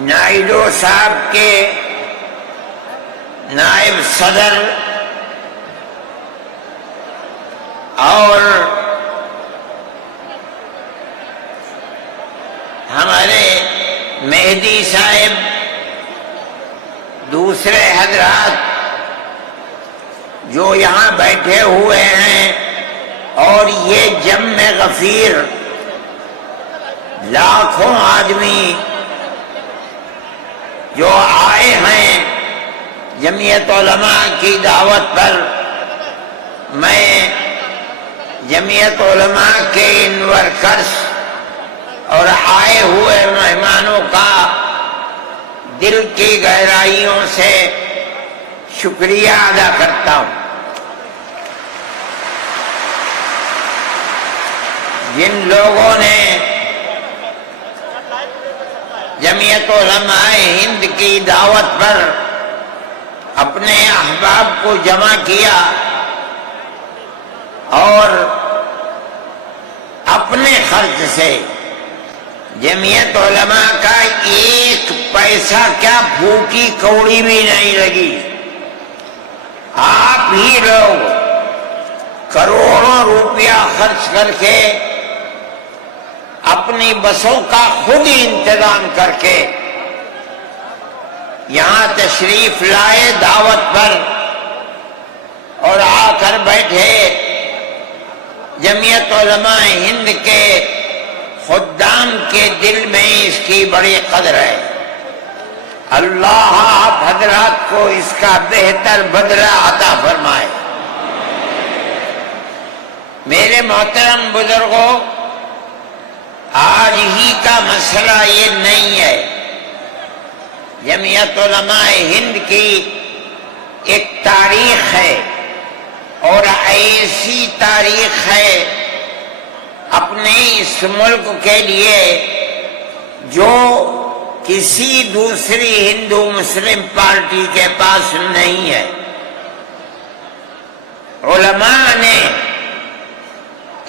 نائیڈو صاحب کے نائب صدر اور ہمارے مہدی صاحب، دوسرے حضرات جو یہاں بیٹھے ہوئے ہیں، اور یہ جمع غفیر لاکھوں آدمی جو آئے ہیں جمعیت علماء کی دعوت پر، میں جمعیت علماء کے ان ورکرز اور آئے ہوئے مہمانوں کا دل کی گہرائیوں سے شکریہ ادا کرتا ہوں۔ جن لوگوں نے جمعیت علماء ہند کی دعوت پر اپنے احباب کو جمع کیا اور اپنے خرچ سے جمعیت علماء کا ایک پیسہ کیا پھوکی کوڑی بھی نہیں لگی، آپ ہی لوگ کروڑوں روپیہ خرچ کر کے اپنی بسوں کا خود ہی انتظام کر کے یہاں تشریف لائے دعوت پر، اور آ کر بیٹھے۔ جمعیت علماء ہند کے خدام کے دل میں اس کی بڑی قدر ہے۔ اللہ آپ حضرات کو اس کا بہتر بدلہ عطا فرمائے۔ میرے محترم بزرگوں، آج ہی کا مسئلہ یہ نہیں ہے۔ جمعیت علماء ہند کی ایک تاریخ ہے، اور ایسی تاریخ ہے اپنے اس ملک کے لیے جو کسی دوسری ہندو مسلم پارٹی کے پاس نہیں ہے۔ علماء نے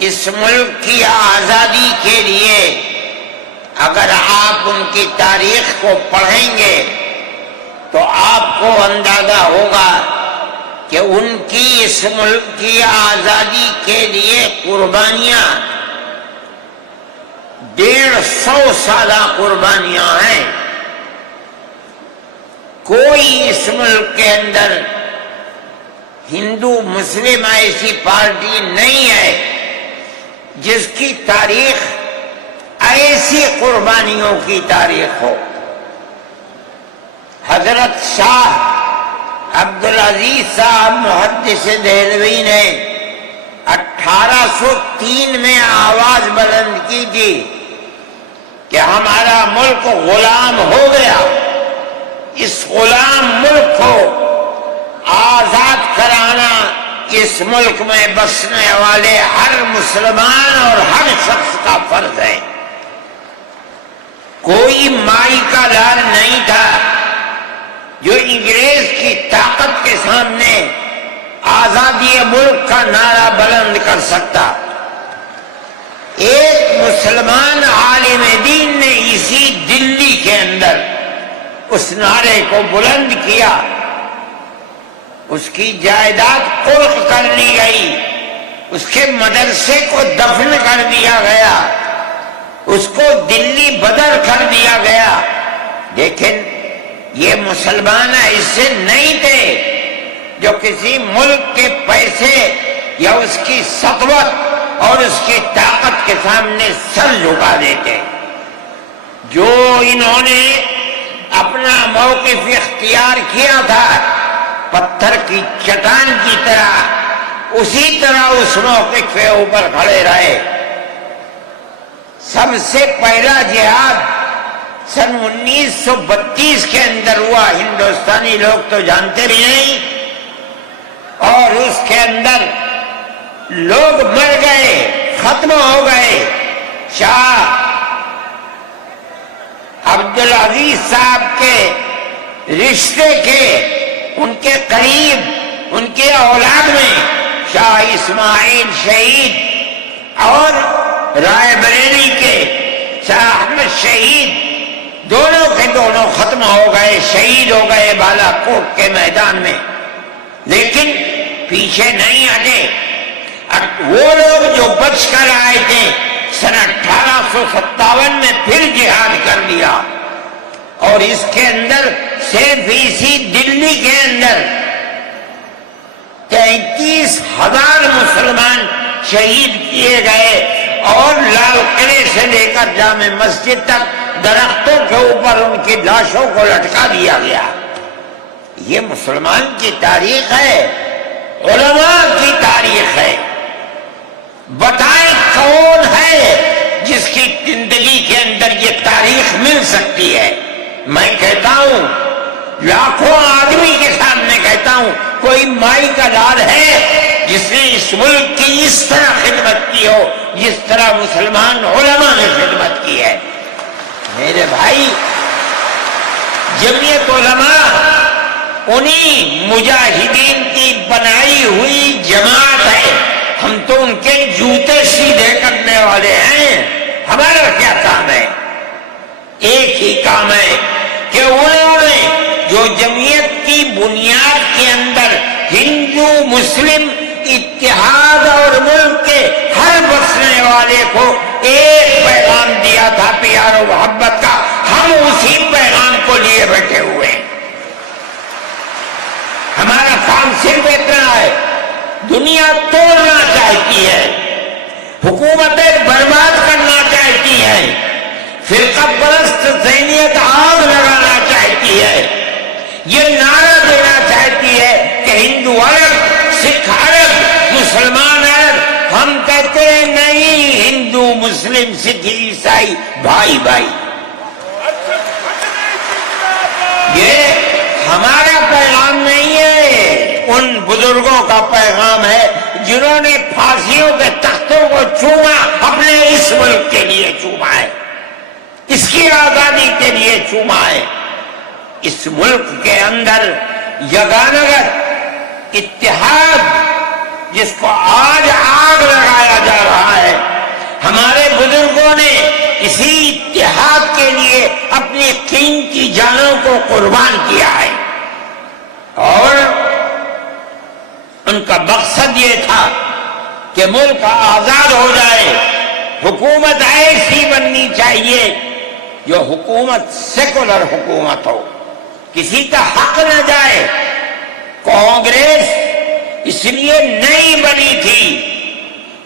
اس ملک کی آزادی کے لیے، اگر آپ ان کی تاریخ کو پڑھیں گے تو آپ کو اندازہ ہوگا کہ ان کی اس ملک کی آزادی کے لیے قربانیاں 150 سالہ قربانیاں ہیں۔ کوئی اس ملک کے اندر ہندو مسلم ایسی پارٹی نہیں ہے جس کی تاریخ ایسی قربانیوں کی تاریخ ہو۔ حضرت شاہ عبدالعزیز صاحب محدث دہلوی نے 1803 میں آواز بلند کی تھی کہ ہمارا ملک غلام ہو گیا، اس غلام ملک کو آزاد کرانا اس ملک میں بسنے والے ہر مسلمان اور ہر شخص کا فرض ہے۔ کوئی مائی کا لال نہیں تھا جو انگریز کی طاقت کے سامنے آزادی ملک کا نعرہ بلند کر سکتا۔ ایک مسلمان عالم دین نے اسی دلی کے اندر اس نعرے کو بلند کیا، اس کی جائیداد قلق کر لی گئی، اس کے مدرسے کو دفن کر دیا گیا، اس کو دلی بدر کر دیا گیا، لیکن یہ مسلمان ایسے نہیں تھے جو کسی ملک کے پیسے یا اس کی سطوت اور اس کی طاقت کے سامنے سر جھکا دیتے۔ جو انہوں نے اپنا موقف اختیار کیا تھا پتھر کی چٹان کی طرح، اسی طرح اس موقف کے اوپر کھڑے رہے۔ سب سے پہلا جہاد سن 1932 کے اندر ہوا، ہندوستانی لوگ تو جانتے بھی نہیں، اور اس کے اندر لوگ مر گئے، ختم ہو گئے۔ شاہ عبدالعزیز صاحب کے رشتے کے، ان کے قریب، ان کے اولاد میں شاہ اسماعیل شہید اور رائے بریلی کے شاہ احمد شہید، دونوں کے دونوں ختم ہو گئے، شہید ہو گئے بالا کوٹ کے میدان میں، لیکن پیچھے نہیں ہٹے۔ وہ لوگ جو بچ کر آئے تھے سن 1857 میں پھر جہاد کر لیا، اور اس کے اندر صرف اسی دلی کے اندر 33,000 مسلمان شہید کیے گئے، اور لال قلعے سے لے کر جامع مسجد تک درختوں کے اوپر ان کی لاشوں کو لٹکا دیا گیا۔ یہ مسلمان کی تاریخ ہے، علماء کی تاریخ ہے۔ بتائیں کون ہے جس کی زندگی کے اندر یہ تاریخ مل سکتی ہے؟ میں کہتا ہوں، لاکھوں آدمی کے سامنے کہتا ہوں، کوئی مائی کا لال ہے جس نے اس ملک کی اس طرح خدمت کی ہو جس طرح مسلمان علماء نے خدمت کی ہے؟ میرے بھائی، جمعیت علماء انہی مجاہدین کی بنائی ہوئی جماعت ہے، ہم تو ان کے جوتے سیدھے کرنے والے ہیں۔ ہمارا کیا کام ہے؟ ایک ہی کام ہے کہ انہوں نے جو جمعیت کی بنیاد کے اندر ہندو مسلم اتحاد اور ملک کے ہر بسنے والے کو ایک پیغام دیا تھا پیار و محبت کا، ہم اسی پیغام کو لیے بیٹھے ہوئے ہیں۔ ہمارا کام صرف اتنا ہے، دنیا توڑنا چاہتی ہے، حکومتیں برباد کرنا چاہتی ہیں، فرقہ پرست ذہنیت آگ لگانا چاہتی ہے، یہ نعرہ دینا چاہتی ہے کہ ہندو الگ، سکھ الگ، مسلمان الگ۔ ہم کہتے ہیں نہیں، ہندو مسلم سکھ عیسائی بھائی بھائی۔ یہ ہمارا پیغام نہیں ہے، ان بزرگوں کا پیغام ہے جنہوں نے پھانسیوں کے تختوں کو چوما، اپنے اس ملک کے لیے چوما ہے، اس کی آزادی کے لیے چوما ہے۔ اس ملک کے اندر یگانگت اتحاد جس کو آج آگ لگایا جا رہا ہے، ہمارے بزرگوں نے اسی اتحاد کے لیے اپنی قیمتی جانوں کو قربان کیا ہے، اور ان کا مقصد یہ تھا کہ ملک آزاد ہو جائے، حکومت ایسی بننی چاہیے جو حکومت سیکولر حکومت ہو، کسی کا حق نہ جائے۔ کانگریس اس لیے نہیں بنی تھی،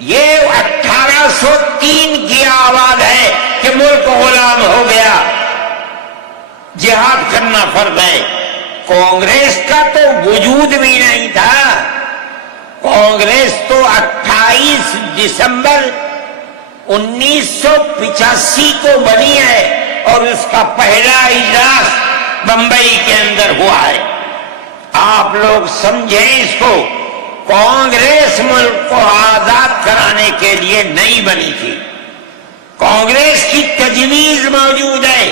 یہ 1803 کی آواز ہے کہ ملک غلام ہو گیا، جہاد کرنا فرض ہے۔ کانگریس کا تو وجود بھی نہیں تھا، کانگریس تو 28 دسمبر 1985 کو بنی ہے، اور اس کا پہلا اجلاس بمبئی کے اندر ہوا ہے۔ آپ لوگ سمجھیں اس کو، کانگریس ملک کو آزاد کرانے کے لیے نہیں بنی تھی، کانگریس کی تجویز موجود ہے۔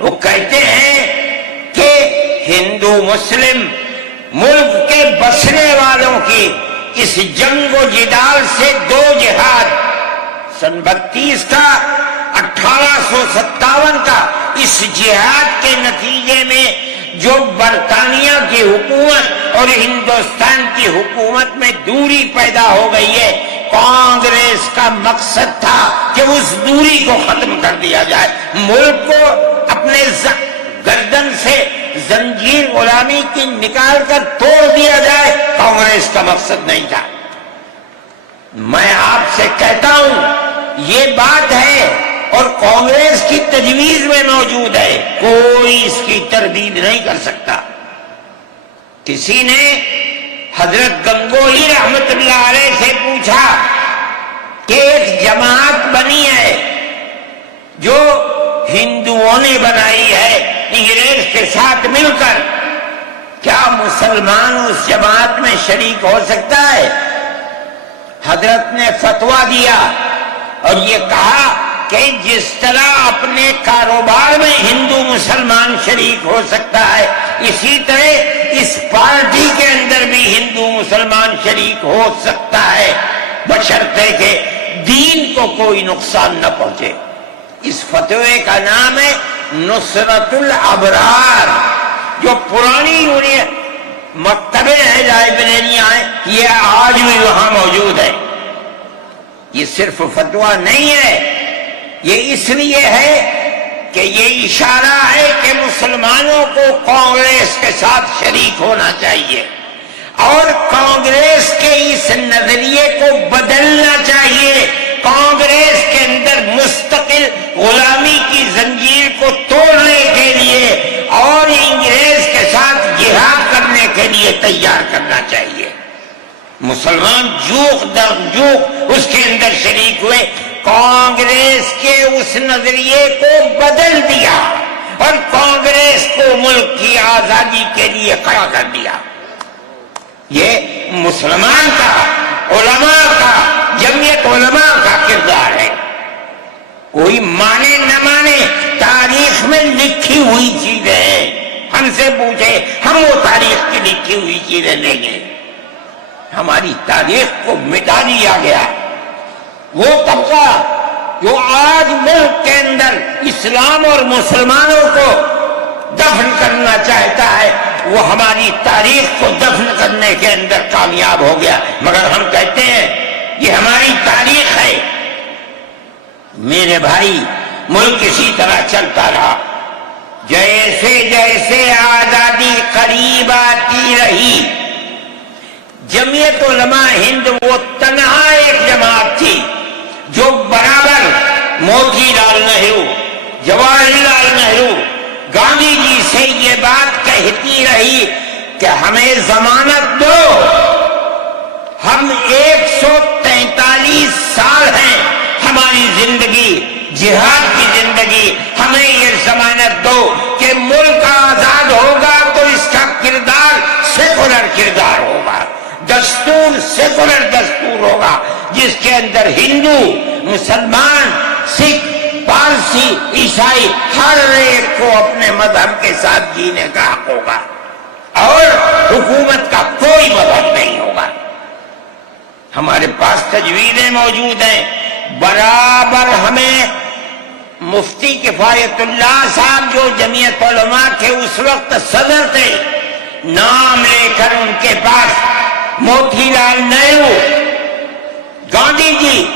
وہ کہتے ہیں کہ ہندو مسلم ملک کے بسنے والوں کی اس جنگ و جدال سے دو جہاد، سن 32 کا 1857 کا، اس جہاد کے نتیجے میں جو برطانیہ کی حکومت اور ہندوستان کی حکومت میں دوری پیدا ہو گئی ہے، کانگریس کا مقصد تھا کہ اس دوری کو ختم کر دیا جائے، ملک کو اپنے گردن سے زنجیر غلامی کی نکال کر توڑ دیا جائے۔ کانگریس کا مقصد نہیں تھا۔ میں آپ سے کہتا ہوں یہ بات ہے، اور کانگریس کی تجویز میں موجود ہے، کوئی اس کی تردید نہیں کر سکتا۔ کسی نے حضرت گنگوہی رحمت اللہ علیہ سے پوچھا کہ ایک جماعت بنی ہے جو ہندوؤں نے بنائی ہے انگریز کے ساتھ مل کر، کیا مسلمان اس جماعت میں شریک ہو سکتا ہے؟ حضرت نے فتویٰ دیا اور یہ کہا کہ جس طرح اپنے کاروبار میں ہندو مسلمان شریک ہو سکتا ہے، اسی طرح اس پارٹی کے اندر بھی ہندو مسلمان شریک ہو سکتا ہے، بشرطے کہ دین کو کوئی نقصان نہ پہنچے۔ اس فتوے کا نام ہے نصرت الابرار. جو پرانی یونین مکتبیں ہیں، لائبریریاں ہیں، یہ آج بھی وہاں موجود ہے. یہ صرف فتویٰ نہیں ہے، یہ اس لیے ہے کہ یہ اشارہ ہے کہ مسلمانوں کو کانگریس کے ساتھ شریک ہونا چاہیے اور کانگریس کے اس نظریے کو بدلنا چاہیے. کانگریس کے اندر مستقل غلامی کی زنجیر کو توڑنے کے لیے اور انگریز کے ساتھ جہاد کرنے کے لیے تیار کرنا چاہیے. مسلمان جوق در جوق اس کے اندر شریک ہوئے، کانگریس کے اس نظریے کو بدل دیا اور کانگریس کو ملک کی آزادی کے لیے کھڑا کر دیا. یہ مسلمان کا، علماء کا، جمعیت علماء کا کردار ہے. کوئی مانے نہ مانے، تاریخ میں لکھی ہوئی چیزیں ہیں. ہم سے پوچھے، ہم وہ تاریخ کی لکھی ہوئی چیزیں لیں گے. ہماری تاریخ کو مٹا دیا گیا. وہ طبقہ جو آج ملک کے اندر اسلام اور مسلمانوں کو دفن کرنا چاہتا ہے، وہ ہماری تاریخ کو دفن کرنے کے اندر کامیاب ہو گیا. مگر ہم کہتے ہیں یہ ہماری تاریخ ہے. میرے بھائی، ملک اسی طرح چلتا رہا. جیسے جیسے آزادی قریب آتی رہی، جمعیت علماء ہند وہ تنہا ایک جماعت تھی جو برابر موتی لال نہرو، جواہر لال نہرو، گاندھی جی سے یہ بات کہتی رہی کہ ہمیں ضمانت دو. ہم 143 سال ہیں، ہماری زندگی جہاد کی زندگی، ہمیں یہ ضمانت دو کہ ملک آزاد ہوگا تو اس کا کردار سیکولر کردار ہوگا، دستور سیکولر دستور ہوگا، جس کے اندر ہندو، مسلمان، سکھ، پارسی، عیسائی ہر ایک کو اپنے مذہب کے ساتھ جینے کا حق ہوگا اور حکومت کا کوئی مذہب نہیں ہوگا. ہمارے پاس تجویزیں موجود ہیں. برابر ہمیں مفتی کفایت اللہ صاحب جو جمعیت علماء کے اس وقت صدر تھے، نام لے کر ان کے پاس موتی لال نہرو، گاندھی جی،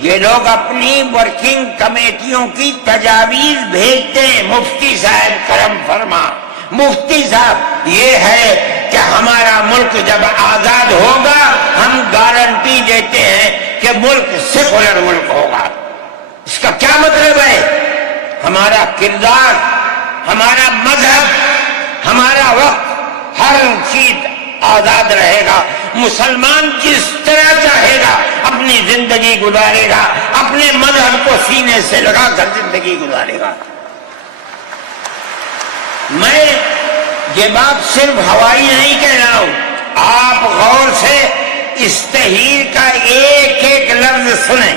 یہ لوگ اپنی ورکنگ کمیٹیوں کی تجاویز بھیجتے ہیں. مفتی صاحب کرم فرما، مفتی صاحب یہ ہے کہ ہمارا ملک جب آزاد ہوگا ہم گارنٹی دیتے ہیں کہ ملک سیکولر ملک ہوگا. اس کا کیا مطلب ہے؟ ہمارا کردار، ہمارا مذہب، ہمارا وقت، ہر چیز آزاد رہے گا. مسلمان جس طرح چاہے گا اپنی زندگی گزارے گا، اپنے مذہب کو سینے سے لگا کر زندگی گزارے گا. میں یہ بات صرف ہوائی نہیں کہہ رہا ہوں. آپ غور سے اس تحریر کا ایک ایک لفظ سنیں.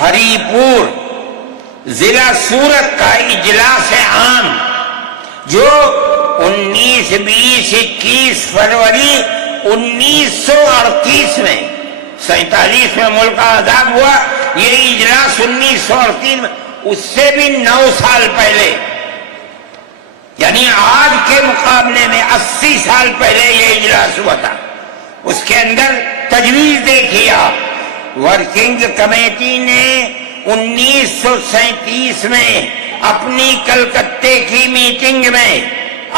ہری پور ضلع سورت کا اجلاس عام جو 19، 20، 21 فروری 1938 میں، 47 میں ملک آزاد ہوا. یہ اجلاس 1938 میں، اس سے بھی 9 سال پہلے، یعنی آج کے مقابلے میں 80 سال پہلے یہ اجلاس ہوا تھا. اس کے اندر تجویز دیکھیے آپ. ورکنگ کمیٹی نے 1937 میں اپنی کلکتے کی میٹنگ میں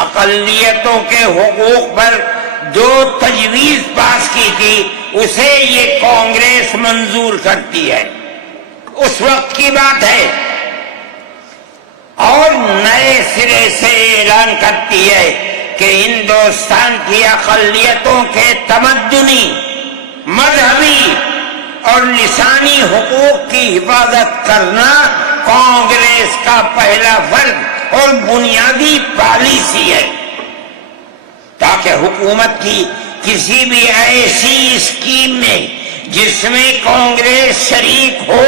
اقلیتوں کے حقوق پر جو تجویز پاس کی تھی اسے یہ کانگریس منظور کرتی ہے. اس وقت کی بات ہے. اور نئے سرے سے اعلان کرتی ہے کہ ہندوستان کی اقلیتوں کے تمدنی، مذہبی اور لسانی حقوق کی حفاظت کرنا کانگریس کا پہلا فرض اور بنیادی پالیسی ہے. تاکہ حکومت کی کسی بھی ایسی اسکیم میں جس میں کانگریس شریک ہو،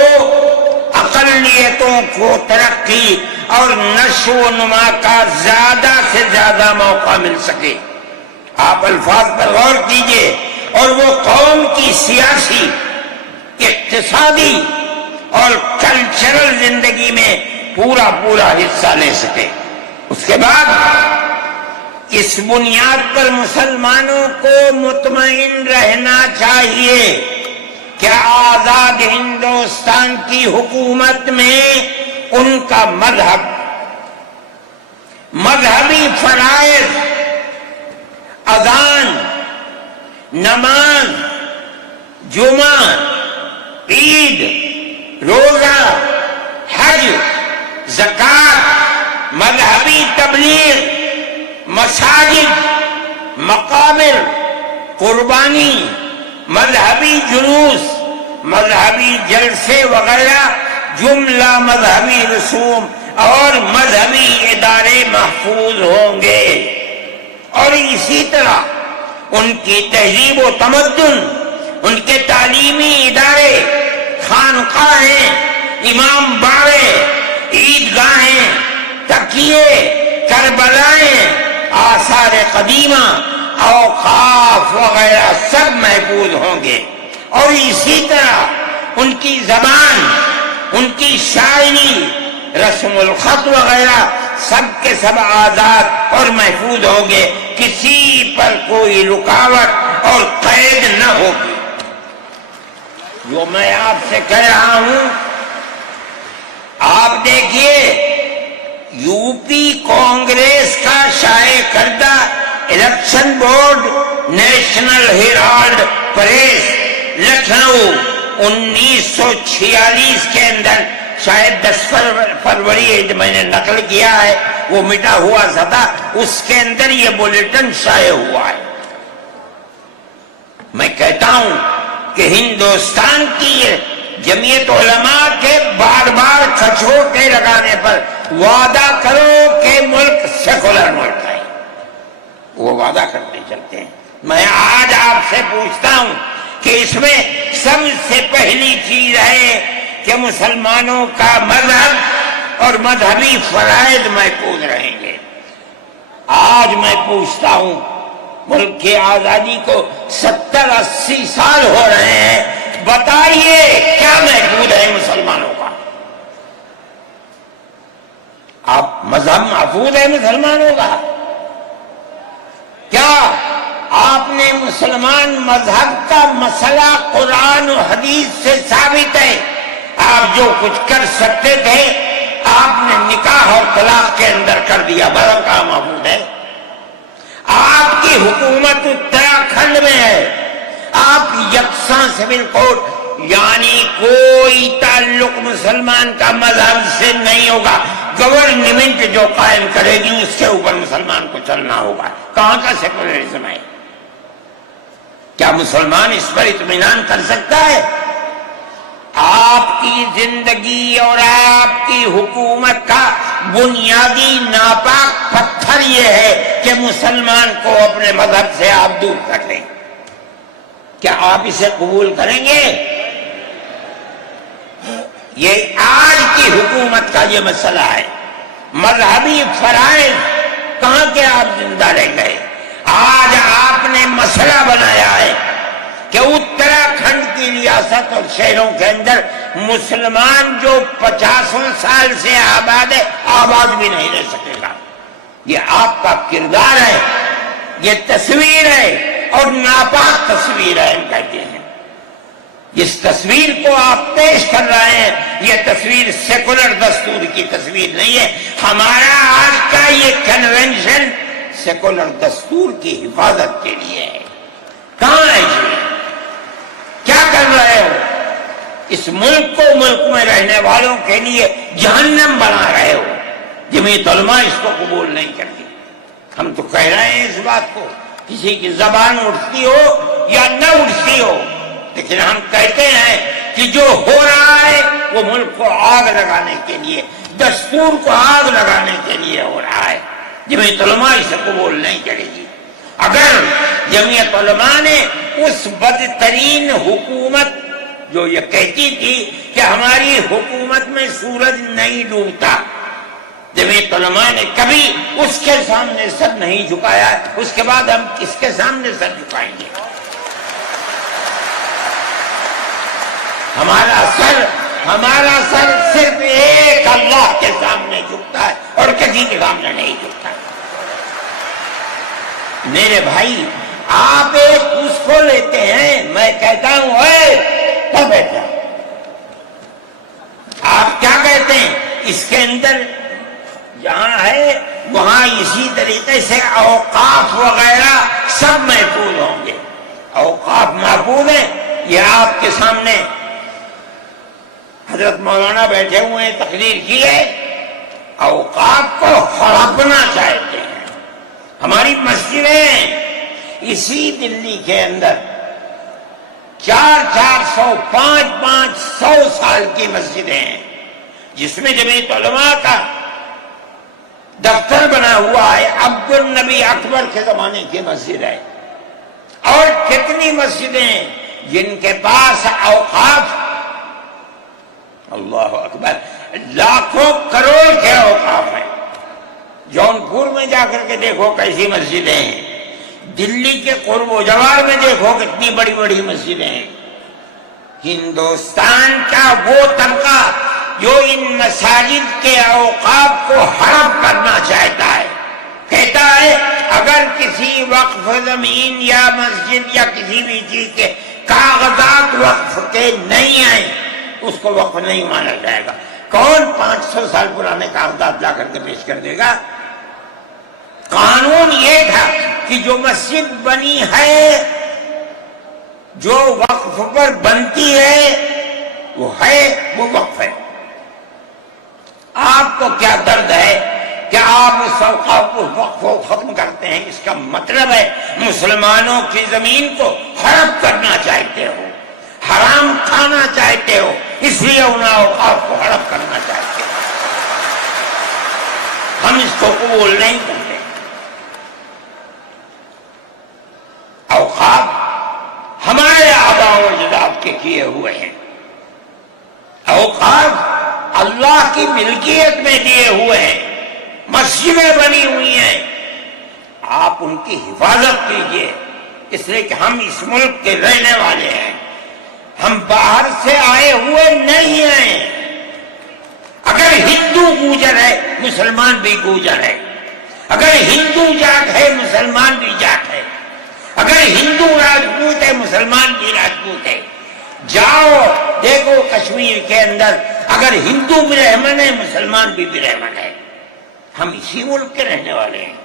اقلیتوں کو ترقی اور نشو و نما کا زیادہ سے زیادہ موقع مل سکے. آپ الفاظ پر غور کیجئے. اور وہ قوم کی سیاسی، اقتصادی اور کلچرل زندگی میں پورا حصہ لے سکے۔ اس کے بعد اس بنیاد پر مسلمانوں کو مطمئن رہنا چاہیے کہ آزاد ہندوستان کی حکومت میں ان کا مذہبی فرائض، اذان، نماز، جمعہ، عید، روزہ، حج، زکوٰۃ، مذہبی تبلیغ، مساجد، مقابر، قربانی، مذہبی جلوس، مذہبی جلسے وغیرہ جملہ مذہبی رسوم اور مذہبی ادارے محفوظ ہوں گے، اور اسی طرح ان کی تہذیب و تمدن، ان کے تعلیمی ادارے، خانقاہیں، امام باڑے، عیدگاہیں، تکیے، کربلائیں، آثار قدیمہ، اوقاف وغیرہ سب محفوظ ہوں گے، اور اسی طرح ان کی زبان، ان کی شاعری، رسم الخط وغیرہ سب کے سب آزاد اور محفوظ ہوں گے، کسی پر کوئی رکاوٹ اور قید نہ ہوگی۔ جو میں آپ سے کہہ رہا ہوں، آپ دیکھیے یو پی کانگریس کا شائع کردہ election board National Herald press Lucknow 1946 کے اندر، شاید 10 فروری میں نے نقل کیا ہے، وہ مٹا ہوا تھا، اس کے اندر یہ بلیٹن شائع ہوا ہے۔ میں کہتا ہوں کہ ہندوستان کی یہ جمعیت علماء کے بار بار کھچوٹے لگانے پر وعدہ کرو کہ ملک سیکولر ملک ہے، وہ وعدہ کرتے چلتے ہیں۔ میں آج آپ سے پوچھتا ہوں کہ اس میں سب سے پہلی چیز ہے کہ مسلمانوں کا مذہب اور مذہبی فرائض محفوظ رہیں گے۔ آج میں پوچھتا ہوں، ملک کی آزادی کو 70-80 سال ہو رہے ہیں، بتائیے کیا محفوظ ہے مسلمانوں کا؟ آپ مذہب محفوظ ہے مسلمانوں کا؟ کیا آپ نے مسلمان مذہب کا مسئلہ قرآن و حدیث سے ثابت ہے؟ آپ جو کچھ کر سکتے تھے آپ نے نکاح اور طلاق کے اندر کر دیا، مذہب کا محفوظ ہے؟ آپ کی حکومت اتراکھنڈ میں ہے، آپ یکساں سول کوڈ، یعنی کوئی تعلق مسلمان کا مذہب سے نہیں ہوگا، گورنمنٹ جو قائم کرے گی اس کے اوپر مسلمان کو چلنا ہوگا۔ کہاں کا سیکولرزم ہے؟ کیا مسلمان اس پر اطمینان کر سکتا ہے؟ آپ کی زندگی اور آپ کی حکومت کا بنیادی ناپاک پتھر یہ ہے کہ مسلمان کو اپنے مذہب سے آپ دور کر لیں۔ کیا آپ اسے قبول کریں گے؟ یہ آج کی حکومت کا یہ مسئلہ ہے۔ مذہبی فرائض کہاں کے آپ زندہ رہ گئے؟ آج آپ نے مسئلہ بنایا ہے کہ اتراکھنڈ کی ریاست اور شہروں کے اندر مسلمان جو 50 سال سے آباد ہے، آباد بھی نہیں رہ سکے گا۔ یہ آپ کا کردار ہے، یہ تصویر ہے اور ناپاک تصویر ہے، ہم کہتے ہیں۔ جس تصویر کو آپ پیش کر رہے ہیں یہ تصویر سیکولر دستور کی تصویر نہیں ہے۔ ہمارا آج کا یہ کنونشن سیکولر دستور کی حفاظت کے لیے ہے۔ کہاں ہے جی؟ کیا کر رہے ہو؟ اس ملک کو، ملک میں رہنے والوں کے لیے جہنم بنا رہے ہو۔ جمعیت علماء اس کو قبول نہیں کرتی۔ ہم تو کہہ رہے ہیں اس بات کو، کسی کی زبان اٹھتی ہو یا نہ اٹھتی ہو، لیکن ہم کہتے ہیں کہ جو ہو رہا ہے وہ ملک کو آگ لگانے کے لیے، دستور کو آگ لگانے کے لیے ہو رہا ہے۔ جمعیت علماء اسے قبول نہیں کرے گی۔ اگر جمعیت علماء نے اس بدترین حکومت جو یہ کہتی تھی کہ ہماری حکومت میں سورج نہیں ڈوبتا، جمعیت علماء نے کبھی اس کے سامنے سر نہیں جھکایا، اس کے بعد ہم کس کے سامنے سر جھکائیں گے؟ ہمارا سر ہمارا سر صرف ایک اللہ کے سامنے جھکتا ہے اور کسی کے سامنے نہیں جھکتا۔ میرے بھائی، آپ ایک اس کو لیتے ہیں، میں کہتا ہوں اے تو بیٹا، آپ کیا کہتے ہیں؟ اس کے اندر جہاں ہے وہاں اسی طریقے سے اوقاف وغیرہ سب محفوظ ہوں گے۔ اوقاف محفوظ ہیں، یہ آپ کے سامنے حضرت مولانا بیٹھے ہوئے ہیں، تقریر کی ہے۔ اوقاف کو ہڑپنا چاہتے ہیں۔ ہماری مسجدیں اسی دلی کے اندر 400 500 سال کی مسجدیں ہیں، جس میں جمعیت علماء کا دفتر بنا ہوا ہے، عبد النبی اکبر کے زمانے کی مسجد ہے۔ اور کتنی مسجدیں ہیں جن کے پاس اوقاف، اللہ اکبر، لاکھوں کروڑ کے اوقاف ہیں۔ جونپور میں جا کر کے دیکھو کیسی مسجدیں ہیں، دلی کے قرب و جوار میں دیکھو کتنی بڑی بڑی مسجدیں ہیں۔ ہندوستان کا وہ طبقہ جو ان مساجد کے اوقاف کو ہڑپ کرنا چاہتا ہے، کہتا ہے اگر کسی وقف زمین یا مسجد یا کسی بھی چیز کے کاغذات وقف کے نہیں آئے اس کو وقف نہیں مانا جائے گا۔ کون 500 سال پرانے کاغذات لا کر کے پیش کر دے گا؟ قانون یہ تھا کہ جو مسجد بنی ہے، جو وقف پر بنتی ہے، وہ وقف ہے۔ آپ کو کیا درد ہے کہ آپ اس اوقاف کو وقف کو ختم کرتے ہیں؟ اس کا مطلب ہے مسلمانوں کی زمین کو ہڑپ کرنا چاہتے ہو، حرام کھانا چاہتے ہو، اس لیے ان اوقاف کو ہڑپ کرنا چاہتے ہو۔ ہم اس کو قبول نہیں کرتے۔ اوقاف ہمارے آباء و اجداد کے کیے ہوئے ہیں، اوقاف اللہ کی ملکیت میں دیے ہوئے ہیں، مسجدیں بنی ہوئی ہیں، آپ ان کی حفاظت کیجئے، اس لیے کہ ہم اس ملک کے رہنے والے ہیں، ہم باہر سے آئے ہوئے نہیں ہیں۔ اگر ہندو گوجر ہے مسلمان بھی گوجر ہے، اگر ہندو جاٹ ہے مسلمان بھی جاٹ ہے، اگر ہندو راجپوت ہے مسلمان بھی راجپوت ہے۔ جاؤ دیکھو کشمیر کے اندر، اگر ہندو برہمن ہے مسلمان بھی برہمن ہے۔ ہم اسی ملک کے رہنے والے ہیں۔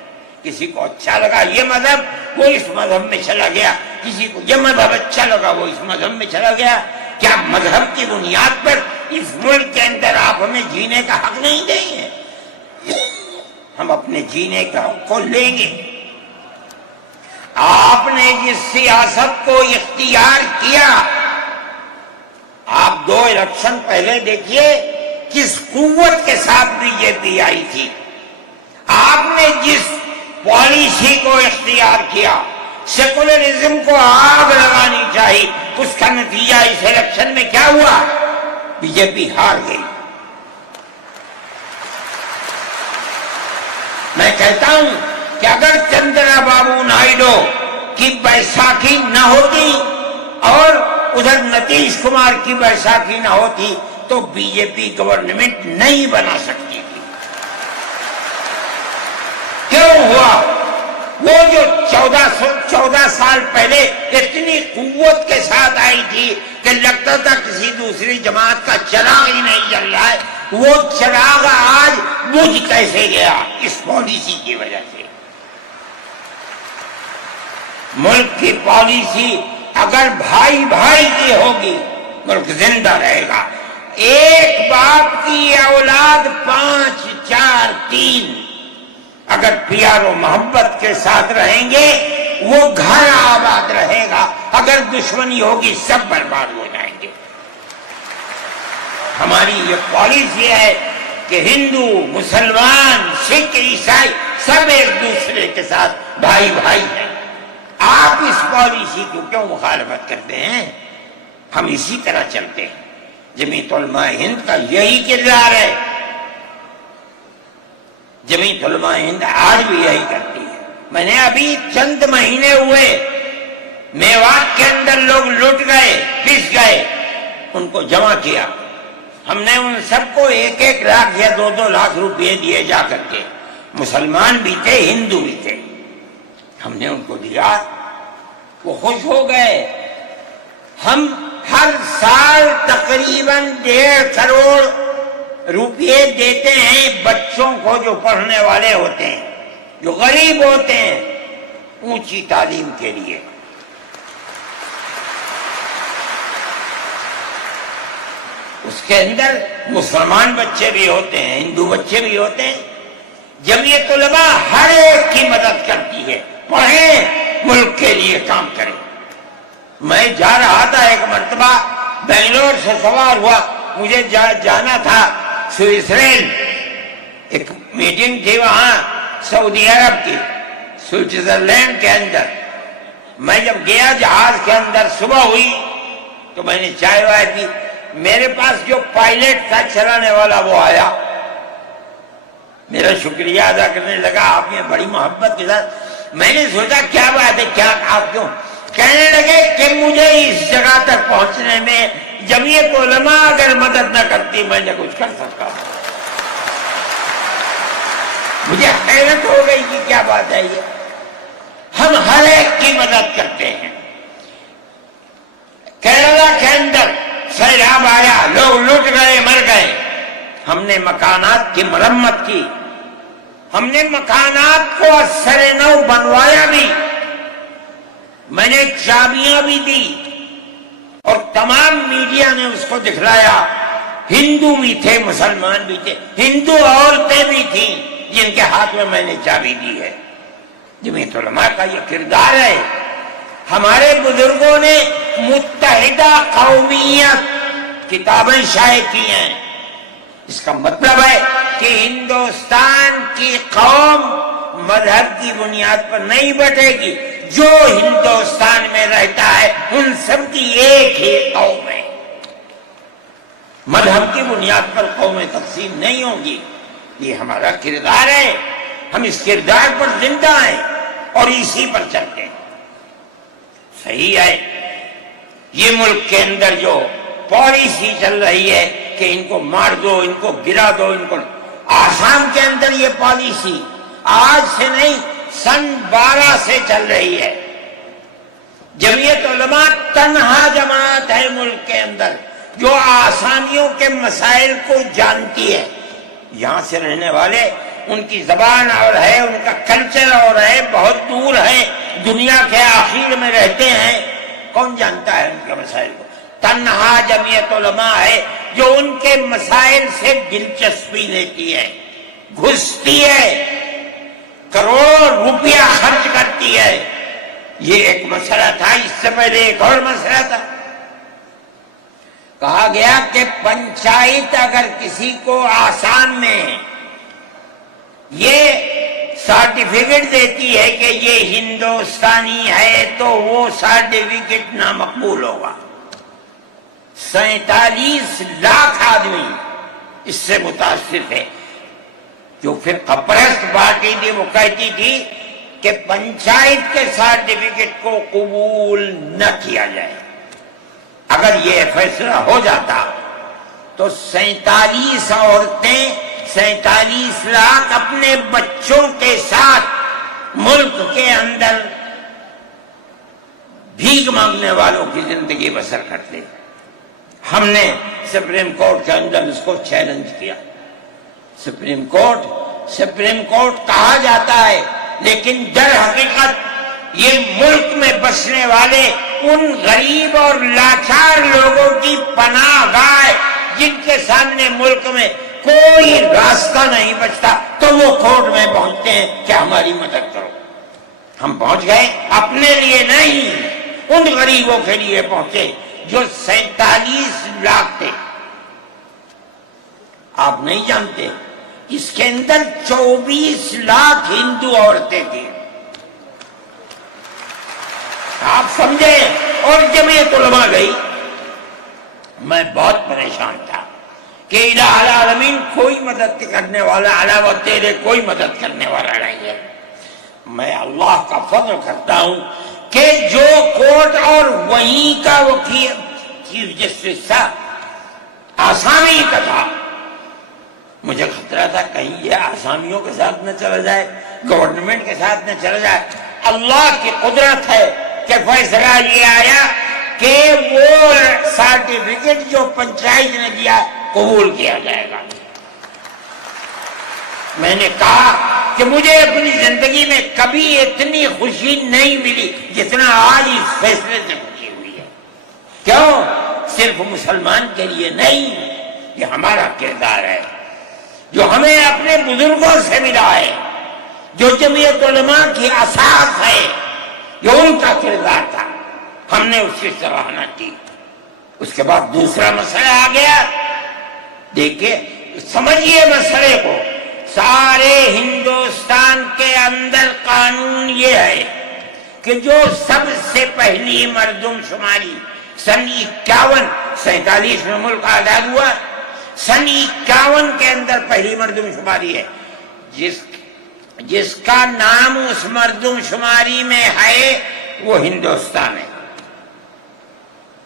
کسی کو اچھا لگا یہ مذہب، وہ اس مذہب میں چلا گیا، کسی کو یہ مذہب اچھا لگا وہ اس مذہب میں چلا گیا۔ کیا مذہب کی بنیاد پر اس ملک کے اندر آپ ہمیں جینے کا حق نہیں دیں گے؟ ہم اپنے جینے کا حق کو لیں گے۔ آپ نے جس سیاست کو اختیار کیا، آپ 2 الیکشن پہلے دیکھیے کس قوت کے ساتھ بی جے پی آئی تھی۔ آپ نے جس پالیسی کو اختیار کیا، سیکولرزم کو آگ لگانی چاہیے، اس کا نتیجہ اس الیکشن میں کیا ہوا؟ بی جے پی ہار گئی۔ میں کہتا ہوں کہ اگر چندرا بابو نائیڈو کی بیساکھی نہ ہوتی اور ادھر نتیش کمار کی بیساکھی نہ ہوتی تو بی جے پی گورنمنٹ نہیں بنا سکتی تھی۔ کیوں ہوا؟ وہ جو 14 سال پہلے اتنی قوت کے ساتھ آئی تھی کہ لگتا تھا کسی دوسری جماعت کا چراغ ہی نہیں جل رہا ہے، وہ چراغ آج بجھ کیسے گیا؟ اس پالیسی کی وجہ سے۔ ملک کی پالیسی اگر بھائی بھائی کی ہوگی ملک زندہ رہے گا۔ ایک باپ کی اولاد 5 4 3 اگر پیار و محبت کے ساتھ رہیں گے وہ گھر آباد رہے گا، اگر دشمنی ہوگی سب برباد ہو جائیں گے۔ ہماری یہ پالیسی ہے کہ ہندو مسلمان سکھ عیسائی سب ایک دوسرے کے ساتھ بھائی بھائی ہیں۔ آپ اس پالیسی کو کیوں مخالفت کرتے ہیں؟ ہم اسی طرح چلتے ہیں۔ جمعیت علماء ہند کا یہی کردار ہے، جمعیت علماء ہند آج بھی یہی کرتی ہے۔ میں نے ابھی چند مہینے ہوئے میوات کے اندر لوگ لٹ گئے، پس گئے، ان کو جمع کیا، ہم نے ان سب کو 1-1 لاکھ یا 2-2 لاکھ روپے دیے جا کر کے، مسلمان بھی تھے ہندو بھی تھے، ہم نے ان کو دیا، وہ خوش ہو گئے۔ ہم ہر سال تقریباً 1.5 کروڑ روپے دیتے ہیں بچوں کو جو پڑھنے والے ہوتے ہیں، جو غریب ہوتے ہیں، اونچی تعلیم کے لیے۔ اس کے اندر مسلمان بچے بھی ہوتے ہیں، ہندو بچے بھی ہوتے ہیں۔ جمعیت علماء ہر ایک کی مدد کرتی ہے، پڑھیں، ملک کے لیے کام کریں۔ میں جا رہا تھا ایک مرتبہ، بنگلور سے سوار ہوا، مجھے جانا تھا سوئٹزرلینڈ، ایک میٹنگ تھی وہاں سعودی عرب کی، سوئٹزرلینڈ کے اندر۔ میں جب گیا جہاز کے اندر، صبح ہوئی تو میں نے چائے وائے پی، میرے پاس جو پائلٹ تھا چلانے والا وہ آیا، میرا شکریہ ادا کرنے لگا، آپ نے بڑی محبت کے ساتھ۔ میں نے سوچا کیا بات ہے، کیا آپ کیوں؟ کہنے لگے کہ مجھے اس جگہ تک پہنچنے میں جمعیت علماء اگر مدد نہ کرتی میں نے کچھ کر سکتا۔ مجھے حیرت ہو گئی کہ کیا بات ہے یہ، ہم ہر ایک کی مدد کرتے ہیں۔ کیرلا کے اندر سیلاب آیا، لوگ لٹ گئے، مر گئے، ہم نے مکانات کی مرمت کی، ہم نے مکانات کو اثر نو بنوایا بھی، میں نے چابیاں بھی دی، اور تمام میڈیا نے اس کو دکھلایا۔ ہندو بھی تھے، مسلمان بھی تھے، ہندو عورتیں بھی تھیں جن کے ہاتھ میں نے چابی دی ہے۔ جمعیت علماء کا یہ کردار ہے۔ ہمارے بزرگوں نے متحدہ قومیت کتابیں شائع کی ہیں، اس کا مطلب ہے کہ ہندوستان کی قوم مذہب کی بنیاد پر نہیں بٹے گی، جو ہندوستان میں رہتا ہے ان سب کی ایک ہی قوم ہے، مذہب کی بنیاد پر قومیں تقسیم نہیں ہوں گی۔ یہ ہمارا کردار ہے، ہم اس کردار پر زندہ ہیں اور اسی پر چلتے ہیں۔ صحیح ہے، یہ ملک کے اندر جو پالیسی چل رہی ہے کہ ان کو مار دو، ان کو گرا دو، ان کو، آسام کے اندر یہ پالیسی آج سے نہیں سن 12 سے چل رہی ہے۔ جمعیت علماء تنہا جماعت ہے ملک کے اندر جو آسامیوں کے مسائل کو جانتی ہے۔ یہاں سے رہنے والے، ان کی زبان اور ہے، ان کا کلچر اور ہے، بہت دور ہے، دنیا کے آخر میں رہتے ہیں، کون جانتا ہے ان کے مسائل کو؟ تنہا جمعیت علماء ہے جو ان کے مسائل سے دلچسپی لیتی ہے، گھستی ہے، کروڑوں روپیہ خرچ کرتی ہے۔ یہ ایک مسئلہ تھا، اس سے پہلے ایک اور مسئلہ تھا، کہا گیا کہ پنچایت اگر کسی کو آسام میں یہ سرٹیفکیٹ دیتی ہے کہ یہ ہندوستانی ہے تو وہ سرٹیفکیٹ نامقبول ہوگا۔ 47 لاکھ آدمی اس سے متاثر تھے۔ جو پھر کپرست پارٹی تھی وہ کہتی تھی کہ پنچایت کے سرٹیفکیٹ کو قبول نہ کیا جائے۔ اگر یہ فیصلہ ہو جاتا تو 47 عورتیں، 47 لاکھ اپنے بچوں کے ساتھ ملک کے اندر بھیک مانگنے والوں کی زندگی بسر کرتے۔ ہم نے سپریم کورٹ کے اندر اس کو چیلنج کیا۔ سپریم کورٹ کہا جاتا ہے، لیکن در حقیقت یہ ملک میں بسنے والے ان غریب اور لاچار لوگوں کی پناہ گاہ جن کے سامنے ملک میں کوئی راستہ نہیں بچتا، تو وہ کورٹ میں پہنچتے ہیں کہ ہماری مدد کرو۔ ہم پہنچ گئے، اپنے لیے نہیں، ان غریبوں کے لیے پہنچے جو 47 لاکھ تھے۔ آپ نہیں جانتے، اس کے اندر 24 لاکھ ہندو عورتیں تھیں۔ آپ سمجھیں، اور جمعیت علماء گئی۔ میں بہت پریشان تھا کہ الہ العالمین کوئی مدد کرنے والا علاوہ تیرے کوئی مدد کرنے والا نہیں ہے۔ میں اللہ کا فضل کرتا ہوں کہ جو کورٹ اور وہیں کا وکیل چیف جسٹس تھا، آسامی کا تھا. مجھے خطرہ تھا کہیں یہ آسامیوں کے ساتھ نہ چلا جائے، گورنمنٹ کے ساتھ نہ چلا جائے. اللہ کی قدرت ہے کہ فیصلہ یہ آیا کہ وہ سرٹیفکیٹ جو پنچایت نے دیا قبول کیا جائے گا. میں نے کہا کہ مجھے اپنی زندگی میں کبھی اتنی خوشی نہیں ملی جتنا آج اس فیصلے سے خوشی ہوئی ہے. کیوں؟ صرف مسلمان کے لیے نہیں، یہ ہمارا کردار ہے جو ہمیں اپنے بزرگوں سے ملا ہے، جو جمعیت علماء کی اساس ہے، جو ان کا کردار تھا. ہم نے اس کی سراہنا کی. اس کے بعد دوسرا مسئلہ آ گیا. دیکھیے، سمجھیے مسئلے کو. سارے ہندوستان کے اندر قانون یہ ہے کہ جو سب سے پہلی مردم شماری سن 47 میں ملک آزاد ہوا، سن 51 کے اندر پہلی مردم شماری ہے. جس کا نام اس مردم شماری میں ہے وہ ہندوستان ہے.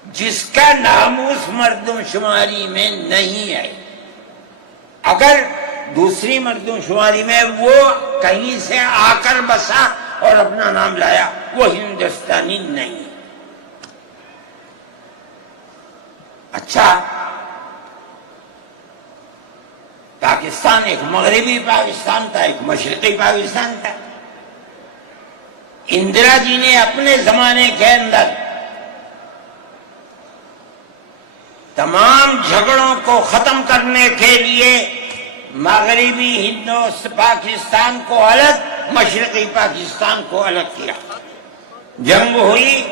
جس کا نام اس مردم شماری میں نہیں ہے، اگر دوسری مردم شماری میں وہ کہیں سے آ کر بسا اور اپنا نام لایا، وہ ہندوستانی نہیں. اچھا، پاکستان ایک مغربی پاکستان تھا، ایک مشرقی پاکستان تھا. اندرا جی نے اپنے زمانے کے اندر تمام جھگڑوں کو ختم کرنے کے لیے مغربی پاکستان کو الگ، مشرقی پاکستان کو الگ کیا. جنگ ہوئی،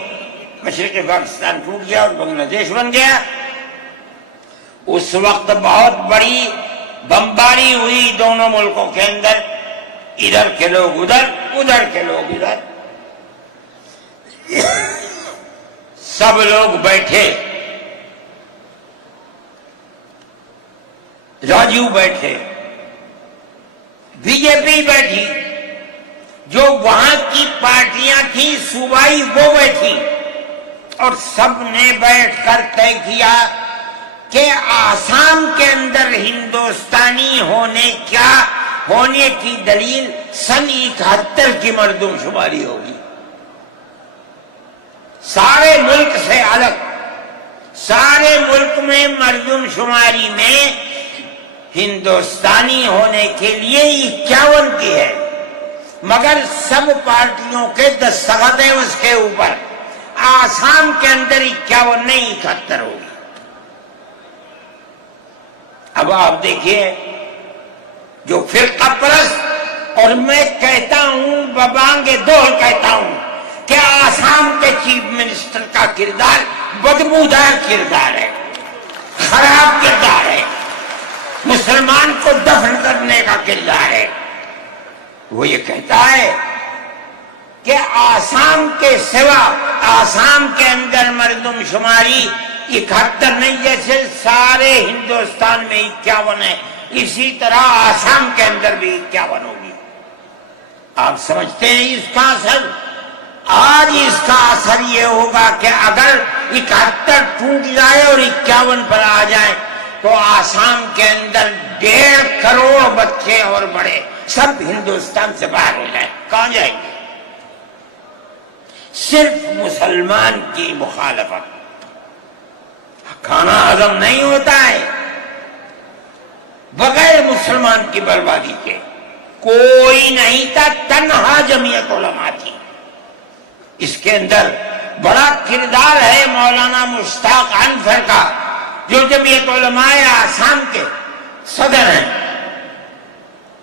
مشرقی پاکستان ٹوٹ گیا اور بنگلہ دیش بن گیا. اس وقت بہت بڑی بمباری ہوئی دونوں ملکوں کے اندر، ادھر کے لوگ ادھر، ادھر کے لوگ ادھر. سب لوگ بیٹھے، راجو بیٹھے، بی جے پی بیٹھی، جو وہاں کی پارٹیاں تھیں صوبائی وہ بیٹھی، اور سب نے بیٹھ کر طے کیا کہ آسام کے اندر ہندوستانی ہونے کی دلیل سن 71 کی مردم شماری ہوگی. سارے ملک سے الگ، سارے ملک میں مردم شماری میں ہندوستانی ہونے کے لیے 51 کی ہے، مگر سب پارٹیوں کے دستخط ہیں اس کے اوپر. آسام کے اندر 51 نہیں 71 ہوگی. اب آپ دیکھیے، جو فرقہ پرست، اور میں کہتا ہوں ببانگ دور کہتا ہوں کہ آسام کے چیف منسٹر کا کردار بدبودار کردار ہے، خراب کردار ہے، مسلمان کو دفن کرنے کا کردار ہے. وہ یہ کہتا ہے کہ آسام کے سوا آسام کے اندر مردم شماری 71 نہیں، جیسے سارے ہندوستان میں 51 ہے، اسی طرح آسام کے اندر بھی 51 ہوگی. آپ سمجھتے ہیں اس کا اثر؟ آج اس کا اثر یہ ہوگا کہ اگر 71 ٹوٹ جائے اور 51 پر آ جائے تو آسام کے اندر 1.5 کروڑ بچے اور بڑے سب ہندوستان سے باہر ہو جائیں. کہاں جائیں گے؟ صرف مسلمان کی مخالفت، کھانا ہضم نہیں ہوتا ہے بغیر مسلمان کی بربادی کے. کوئی نہیں تھا، تنہا جمعیت علماء تھی. اس کے اندر بڑا کردار ہے مولانا مشتاق انصر کا، جو جمعیت علماء آسام کے صدر ہیں.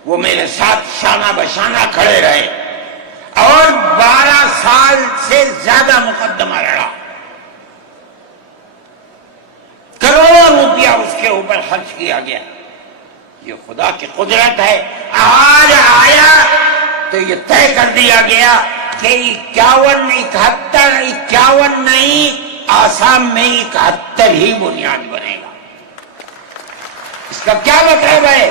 وہ میرے ساتھ شانہ بشانہ کھڑے رہے اور 12 سال سے زیادہ مقدمہ لڑا. کروڑوں روپیہ اس کے اوپر خرچ کیا گیا. یہ خدا کی قدرت ہے. آج آیا تو یہ طے کر دیا گیا کہ 51 نہیں، آسام میں 71 ہی بنیاد بنے گا. اس کا کیا مطلب ہے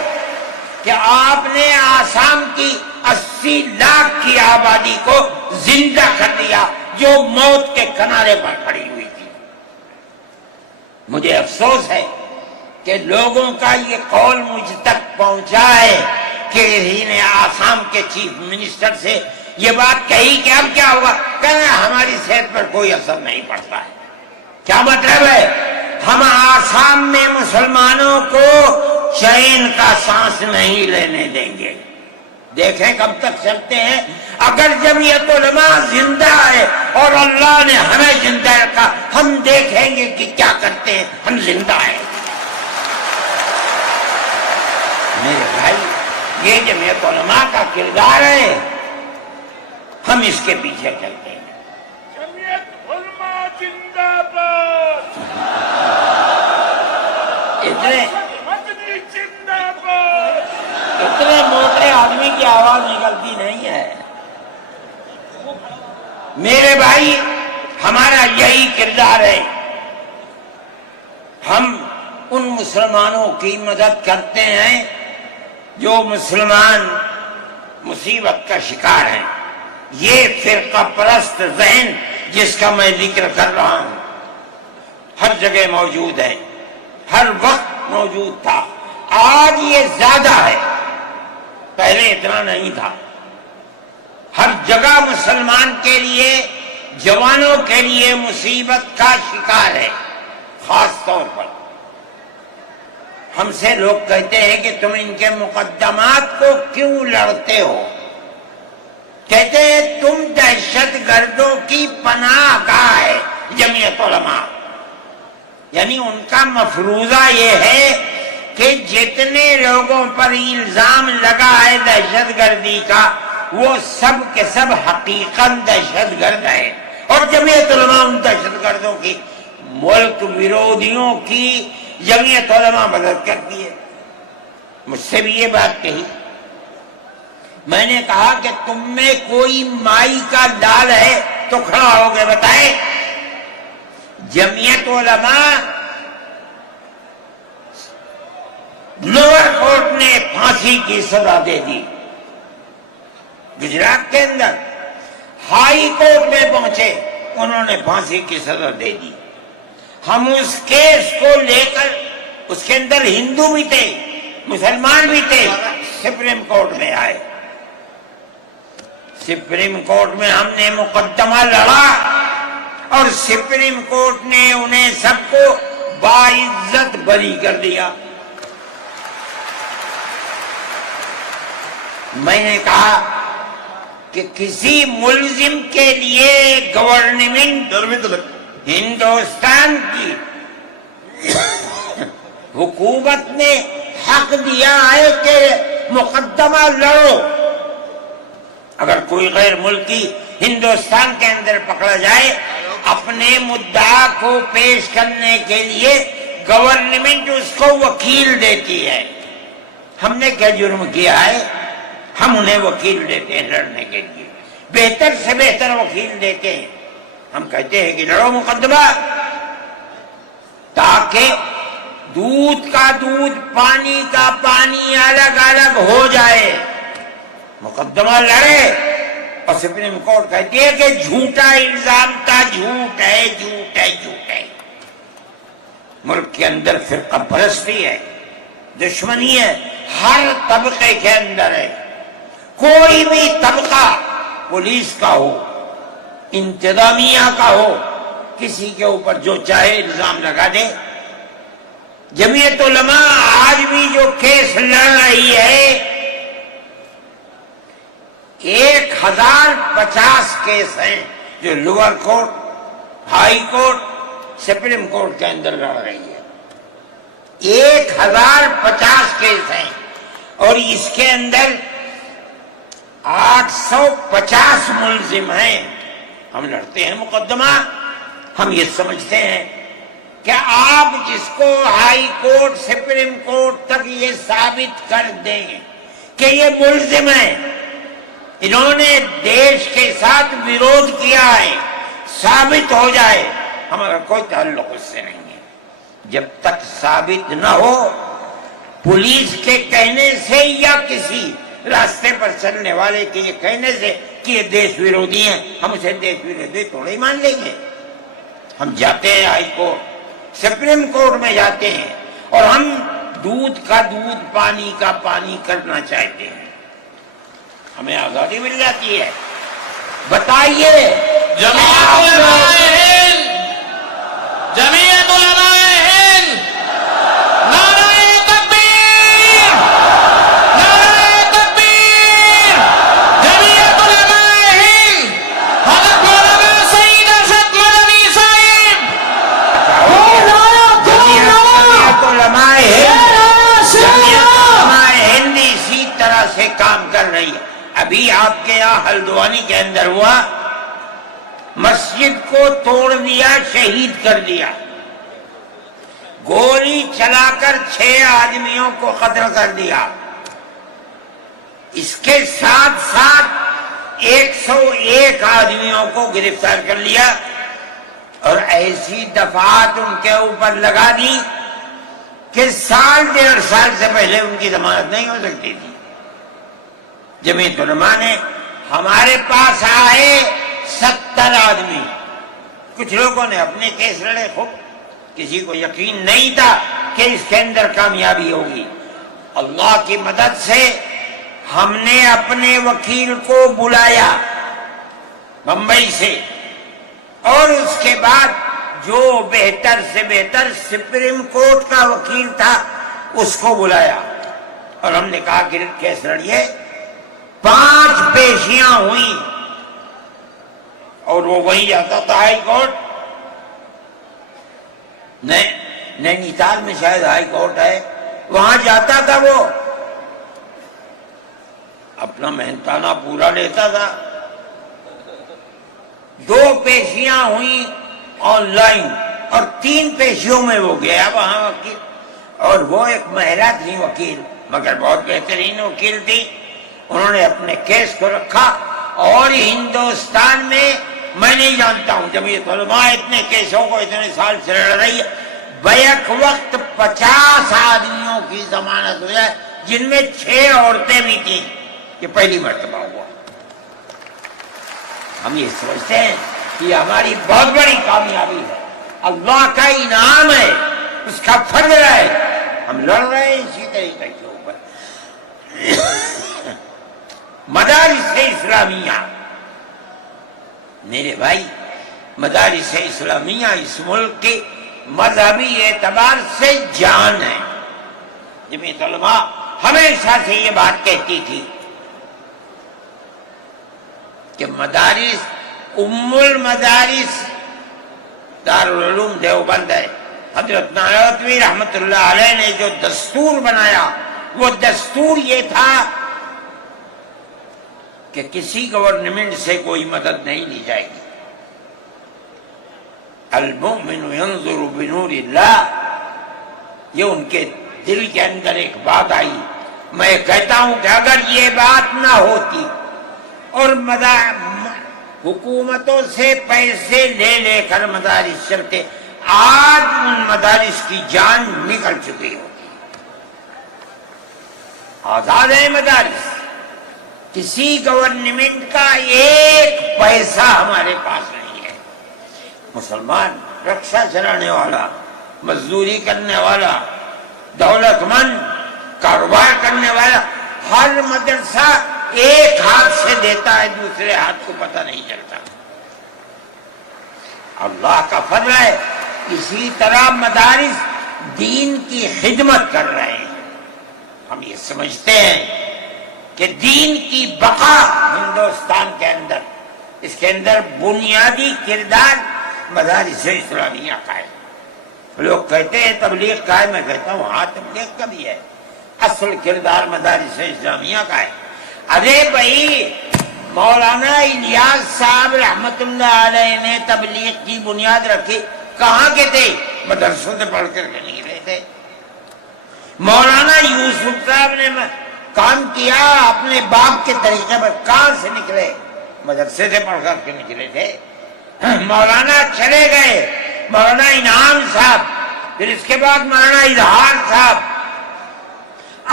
کہ آپ نے آسام کی 80 لاکھ کی آبادی کو زندہ کر دیا جو موت کے کنارے پر کھڑی ہوئی تھی. مجھے افسوس ہے کہ لوگوں کا یہ قول مجھ تک پہنچا ہے کہ کسی نے آسام کے چیف منسٹر سے یہ بات کہی کہ اب کیا ہوگا، کہنا ہماری صحت پر کوئی اثر نہیں پڑتا ہے۔ کیا مطلب ہے؟ ہم آسام میں مسلمانوں کو چین کا سانس نہیں لینے دیں گے۔ دیکھیں کب تک چلتے ہیں۔ اگر جمعیت علماء زندہ ہے اور اللہ نے ہمیں زندہ رکھا، ہم دیکھیں گے کہ کیا کرتے ہیں، ہم زندہ ہیں۔ میرے بھائی، یہ جمعیت علماء کا کردار ہے، ہم اس کے پیچھے چلتے ہیں۔ جمعیت علماء زندہ باد، مدنی زندہ باد۔ اتنے موٹے آدمی کی آواز نکلتی نہیں ہے۔ میرے بھائی، ہمارا یہی کردار ہے۔ ہم ان مسلمانوں کی مدد کرتے ہیں جو مسلمان مصیبت کا شکار ہیں۔ یہ فرقہ پرست ذہن جس کا میں ذکر کر رہا ہوں ہر جگہ موجود ہے، ہر وقت موجود تھا، آج یہ زیادہ ہے، پہلے اتنا نہیں تھا۔ ہر جگہ مسلمان کے لیے، جوانوں کے لیے مصیبت کا شکار ہے۔ خاص طور پر ہم سے لوگ کہتے ہیں کہ تم ان کے مقدمات کو کیوں لڑتے ہو؟ کہتے ہیں تم دہشت گردوں کی پناہ گاہ ہے جمعیت علماء۔ یعنی ان کا مفروضہ یہ ہے کہ جتنے لوگوں پر الزام لگا ہے دہشت گردی کا، وہ سب کے سب حقیقت دہشت گرد ہیں، اور جمعیت علماء ان دہشت گردوں کی، ملک ویرودھیوں کی جمعیت علماء مدد کرتی ہے۔ مجھ سے بھی یہ بات کہی، میں نے کہا کہ تم میں کوئی مائی کا لال ہے تو کھڑا ہو گئے بتائے۔ جمعیت علماء لوور کورٹ نے پھانسی کی سزا دے دی، گجرات کے اندر ہائی کورٹ میں پہنچے، انہوں نے پھانسی کی سزا دے دی۔ ہم اس کیس کو لے کر، اس کے اندر ہندو بھی تھے، مسلمان بھی تھے، سپریم کورٹ میں آئے۔ سپریم کورٹ میں ہم نے مقدمہ لڑا اور سپریم کورٹ نے انہیں سب کو باعزت بری کر دیا۔ میں نے کہا کہ کسی ملزم کے لیے گورنمنٹ ہندوستان کی حکومت نے حق دیا ہے کہ مقدمہ لڑو۔ اگر کوئی غیر ملکی ہندوستان کے اندر پکڑا جائے، اپنے مدعا کو پیش کرنے کے لیے گورنمنٹ اس کو وکیل دیتی ہے۔ ہم نے کیا جرم کیا ہے؟ ہم انہیں وکیل دیتے ہیں لڑنے کے لیے، بہتر سے بہتر وکیل دیتے ہیں۔ ہم کہتے ہیں کہ لڑو مقدمہ، تاکہ دودھ کا دودھ، پانی کا پانی الگ الگ ہو جائے۔ مقدمہ لڑے اور سپریم کورٹ کہتی ہے کہ جھوٹا الزام تھا، جھوٹ ہے، جھوٹ ہے، جھوٹ ہے۔ ملک کے اندر فرقہ پرستی ہے، دشمنی ہے، ہر طبقے کے اندر ہے۔ کوئی بھی طبقہ، پولیس کا ہو، انتظامیہ کا ہو، کسی کے اوپر جو چاہے الزام لگا دے۔ جمعیت علماء آج بھی جو کیس لڑ رہی ہے، 1050 کیس ہیں جو lower court, high court, supreme court کے اندر لڑ رہی ہے۔ 1050 کیس ہیں، اور اس کے اندر 850 ملزم ہیں۔ ہم لڑتے ہیں مقدمہ، ہم یہ سمجھتے ہیں کہ آپ جس کو ہائی کورٹ، سپریم کورٹ تک یہ ثابت کر دیں کہ یہ ملزم ہیں، انہوں نے دیش کے ساتھ ویرودھ کیا ہے، ثابت ہو جائے، ہمارا کوئی تعلق اس سے نہیں ہے۔ جب تک ثابت نہ ہو، پولیس کے کہنے سے یا کسی راستے پر چلنے والے کے یہ کہنے سے کہ یہ دیش ویرودھی ہیں، ہم اسے دیش ویرودھی تھوڑے ہی مان لیں گے۔ ہم جاتے ہیں ہائی کورٹ، سپریم کورٹ میں جاتے ہیں، اور ہم دودھ کا دودھ، پانی کا پانی کرنا چاہتے ہیں، ہمیں آزادی مل جاتی ہے۔ بتائیے جمعیت علماء ہند، جمعیت علماء ہند، نعرہ تکبیر، نعرہ تکبیر، جمعیت علماء ہند، حضرت مولانا سعید ارشد مدنی صاحب، جمعیت علماء ہند اسی طرح سے کام کر رہی ہے۔ ابھی آپ کے یہاں ہلدوانی کے اندر ہوا، مسجد کو توڑ دیا، شہید کر دیا، گولی چلا کر 6 آدمیوں کو قتل کر دیا، اس کے ساتھ ساتھ 101 آدمیوں کو گرفتار کر لیا، اور ایسی دفعات ان کے اوپر لگا دی کہ 1.5 سال سے پہلے ان کی ضمانت نہیں ہو سکتی تھی۔ جمعیت علماء نے ہمارے پاس آئے 70 آدمی، کچھ لوگوں نے اپنے کیس لڑے، خوب، کسی کو یقین نہیں تھا کہ اس کے اندر کامیابی ہوگی۔ اللہ کی مدد سے ہم نے اپنے وکیل کو بلایا بمبئی سے، اور اس کے بعد جو بہتر سے بہتر سپریم کورٹ کا وکیل تھا اس کو بلایا، اور ہم نے کہا کہ کیس لڑیے۔ 5 پیشیاں ہوئیں، اور وہ وہیں جاتا تھا ہائی کورٹ، نینی تال میں شاید ہائی کورٹ ہے، وہاں جاتا تھا، وہ اپنا محنتانہ پورا لیتا تھا۔ 2 پیشیاں ہوئیں آن لائن، اور 3 پیشیوں میں وہ گیا وہاں وکیل، اور وہ ایک مہرہ تھی وکیل، مگر بہت بہترین وکیل تھی۔ انہوں نے اپنے کیس کو رکھا، اور ہندوستان میں میں نہیں جانتا ہوں، جمعیت علماء اتنے کیسوں کو اتنے سال سے لڑ رہی ہے، بیک وقت 50 آدمیوں کی ضمانت ہو جائے، جن میں 6 عورتیں بھی تھیں۔ یہ پہلی مرتبہ ہوا۔ ہم یہ سمجھتے ہیں کہ یہ ہماری بہت بڑی کامیابی ہے، اللہ کا انعام ہے، اس کا فضل ہے۔ ہم لڑ رہے ہیں اسی طریقے کے اوپر۔ مدارس اسلامیہ، میرے بھائی، مدارس اسلامیہ اس ملک کے مذہبی اعتبار سے جان ہے۔ جمعیت علماء ہمیشہ سے یہ بات کہتی تھی کہ مدارس، ام المدارس دارالعلوم دیوبند ہے۔ حضرت نانوتوی رحمت اللہ علیہ نے جو دستور بنایا، وہ دستور یہ تھا کہ کسی گورنمنٹ سے کوئی مدد نہیں لی جائے گی۔ المؤمن ينظر بنور اللہ، یہ ان کے دل کے اندر ایک بات آئی۔ میں کہتا ہوں کہ اگر یہ بات نہ ہوتی اور حکومتوں سے پیسے لے لے کر مدارس چلتے، آج ان مدارس کی جان نکل چکی ہوتی۔ آزاد ہے مدارس، کسی گورنمنٹ کا ایک پیسہ ہمارے پاس نہیں ہے۔ مسلمان رکشہ چلانے والا، مزدوری کرنے والا، دولت مند، کاروبار کرنے والا، ہر مدرسہ ایک ہاتھ سے دیتا ہے، دوسرے ہاتھ کو پتہ نہیں چلتا۔ اللہ کا فضل ہے۔ اسی طرح مدارس دین کی خدمت کر رہے ہیں۔ ہم یہ سمجھتے ہیں کہ دین کی بقا ہندوستان کے اندر، اس کے اندر بنیادی کردار مدارس اسلامیہ کا ہے۔ لوگ کہتے ہیں تبلیغ کا ہے، میں کہتا ہوں ہاں تبلیغ کا بھی ہے، اصل کردار مدارس اسلامیہ کا ہے۔ ارے بھائی، مولانا الیاس صاحب رحمت اللہ علیہ نے تبلیغ کی بنیاد رکھی، کہاں کے تھے؟ مدرسوں سے پڑھ کر کے نکلے تھے۔ مولانا یوسف صاحب نے کام کیا اپنے باپ کے طریقے پر، کہاں سے نکلے؟ مدرسے سے پڑھ کر کے نکلے تھے۔ مولانا چلے گئے، مولانا انعام صاحب، پھر اس کے بعد مولانا اظہار صاحب۔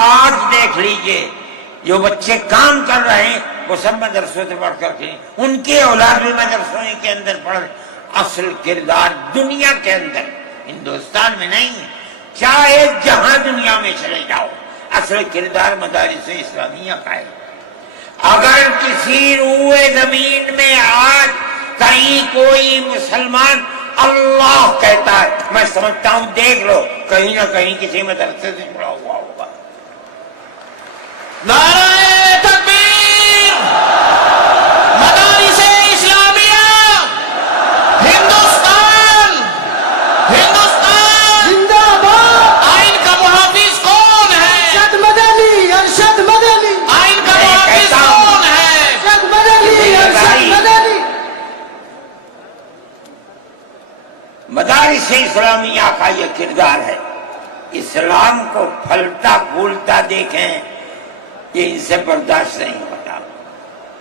آج دیکھ لیجئے جو بچے کام کر رہے ہیں وہ سب مدرسوں سے پڑھ کر کے، ان کے اولاد بھی مدرسوں کے اندر پڑھ رہے۔ اصل کردار دنیا کے اندر، ہندوستان میں نہیں، چاہے جہاں دنیا میں چلے جاؤ، اصل کردار مدارس اسلامیہ کا ہے۔ اگر کسی روئے زمین میں آج کہیں کوئی مسلمان اللہ کہتا ہے، میں سمجھتا ہوں دیکھ لو کہیں نہ کہیں کسی مدرسے سے جڑا ہوا ہوگا۔ نعرہ تکبیر! مدارس اسلامیہ ہندوستان زندہ باد! آئین کا محافظ کون ہے؟ ارشد مدنی، ارشد مدنی، آئین کا میں محافظ کہتا ہوں، کون ہے؟ ارشد مدنی، ارشد مدنی۔ مدارس اسلامیہ کا یہ کردار ہے۔ اسلام کو پھلتا پھولتا دیکھیں، یہ ان سے برداشت نہیں ہوتا،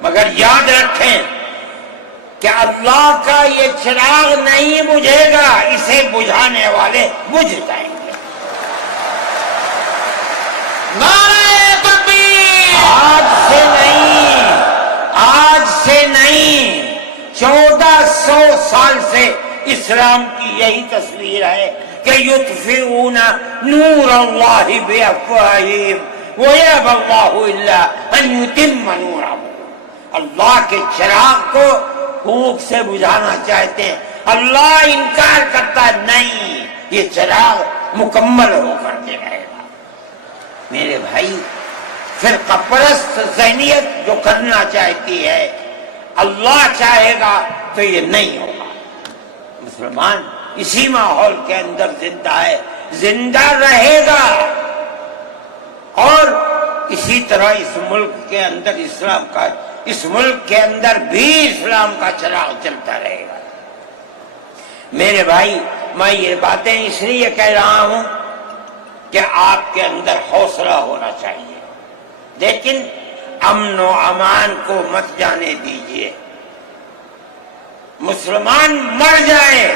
مگر یاد رکھیں کہ اللہ کا یہ چراغ نہیں بجھے گا، اسے بجھانے والے بجھ جائیں گے۔ نعرہ تکبیر! آج سے نہیں 1400 سال سے اسلام کی یہی تصویر ہے کہ یطفئون نور اللہ بافواہہم ویأبی اللہ الا ان یتم نورہ۔ اللہ کے چراغ کو پھونک سے بجھانا چاہتے ہیں، اللہ انکار کرتا ہے نہیں، یہ چراغ مکمل ہو کر کے رہے گا۔ میرے بھائی، فرقہ پرست ذہنیت جو کرنا چاہتی ہے، اللہ چاہے گا تو یہ نہیں ہوگا۔ مسلمان اسی ماحول کے اندر زندہ ہے، زندہ رہے گا، اور اسی طرح اس ملک کے اندر اسلام کا، اس ملک کے اندر بھی اسلام کا چراغ چلتا رہے گا۔ میرے بھائی، میں یہ باتیں اس لیے کہہ رہا ہوں کہ آپ کے اندر حوصلہ ہونا چاہیے، لیکن امن و امان کو مت جانے دیجیے۔ مسلمان مر جائے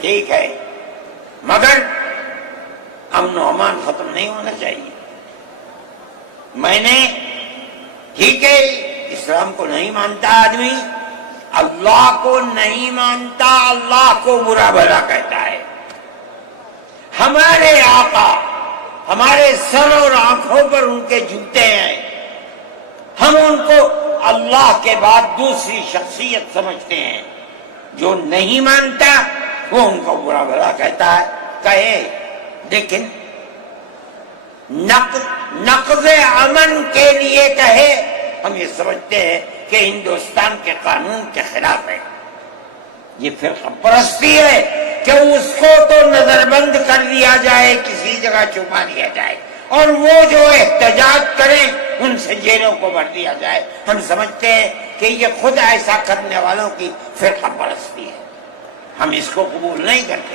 ٹھیک ہے، مگر امن و امان ختم نہیں ہونا چاہیے۔ میں نے، ٹھیک ہے، اسلام کو نہیں مانتا آدمی، اللہ کو نہیں مانتا، اللہ کو برا بھلا کہتا ہے۔ ہمارے آقا ہمارے سر اور آنکھوں پر ان کے جوتے ہیں، ہم ان کو اللہ کے بعد دوسری شخصیت سمجھتے ہیں۔ جو نہیں مانتا وہ ان کو برا بھلا کہتا ہے، کہے، لیکن نقض امن کے لیے کہے، ہم یہ سمجھتے ہیں کہ ہندوستان کے قانون کے خلاف ہے۔ یہ فرقہ پرستی ہے کہ اس کو تو نظر بند کر دیا جائے، کسی جگہ چھپا دیا جائے، اور وہ جو احتجاج کریں ان سے جیلوں کو بھر دیا جائے۔ ہم سمجھتے ہیں کہ یہ خود ایسا کرنے والوں کی فرقہ پرستی ہے، ہم اس کو قبول نہیں کرتے۔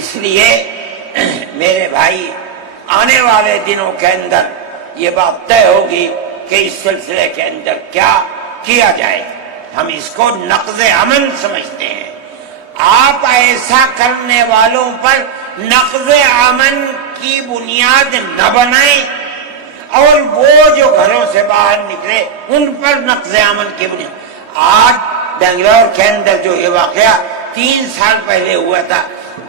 اس لیے میرے بھائی، آنے والے دنوں کے اندر یہ بات طے ہوگی کہ اس سلسلے کے اندر کیا کیا جائے۔ ہم اس کو نقض امن سمجھتے ہیں۔ آپ ایسا کرنے والوں پر نقض امن کی بنیاد نہ بنائیں، اور وہ جو گھروں سے باہر نکلے ان پر نقض امن کی بنیاد۔ آج بنگلور کے اندر جو یہ واقعہ 3 سال پہلے ہوا تھا،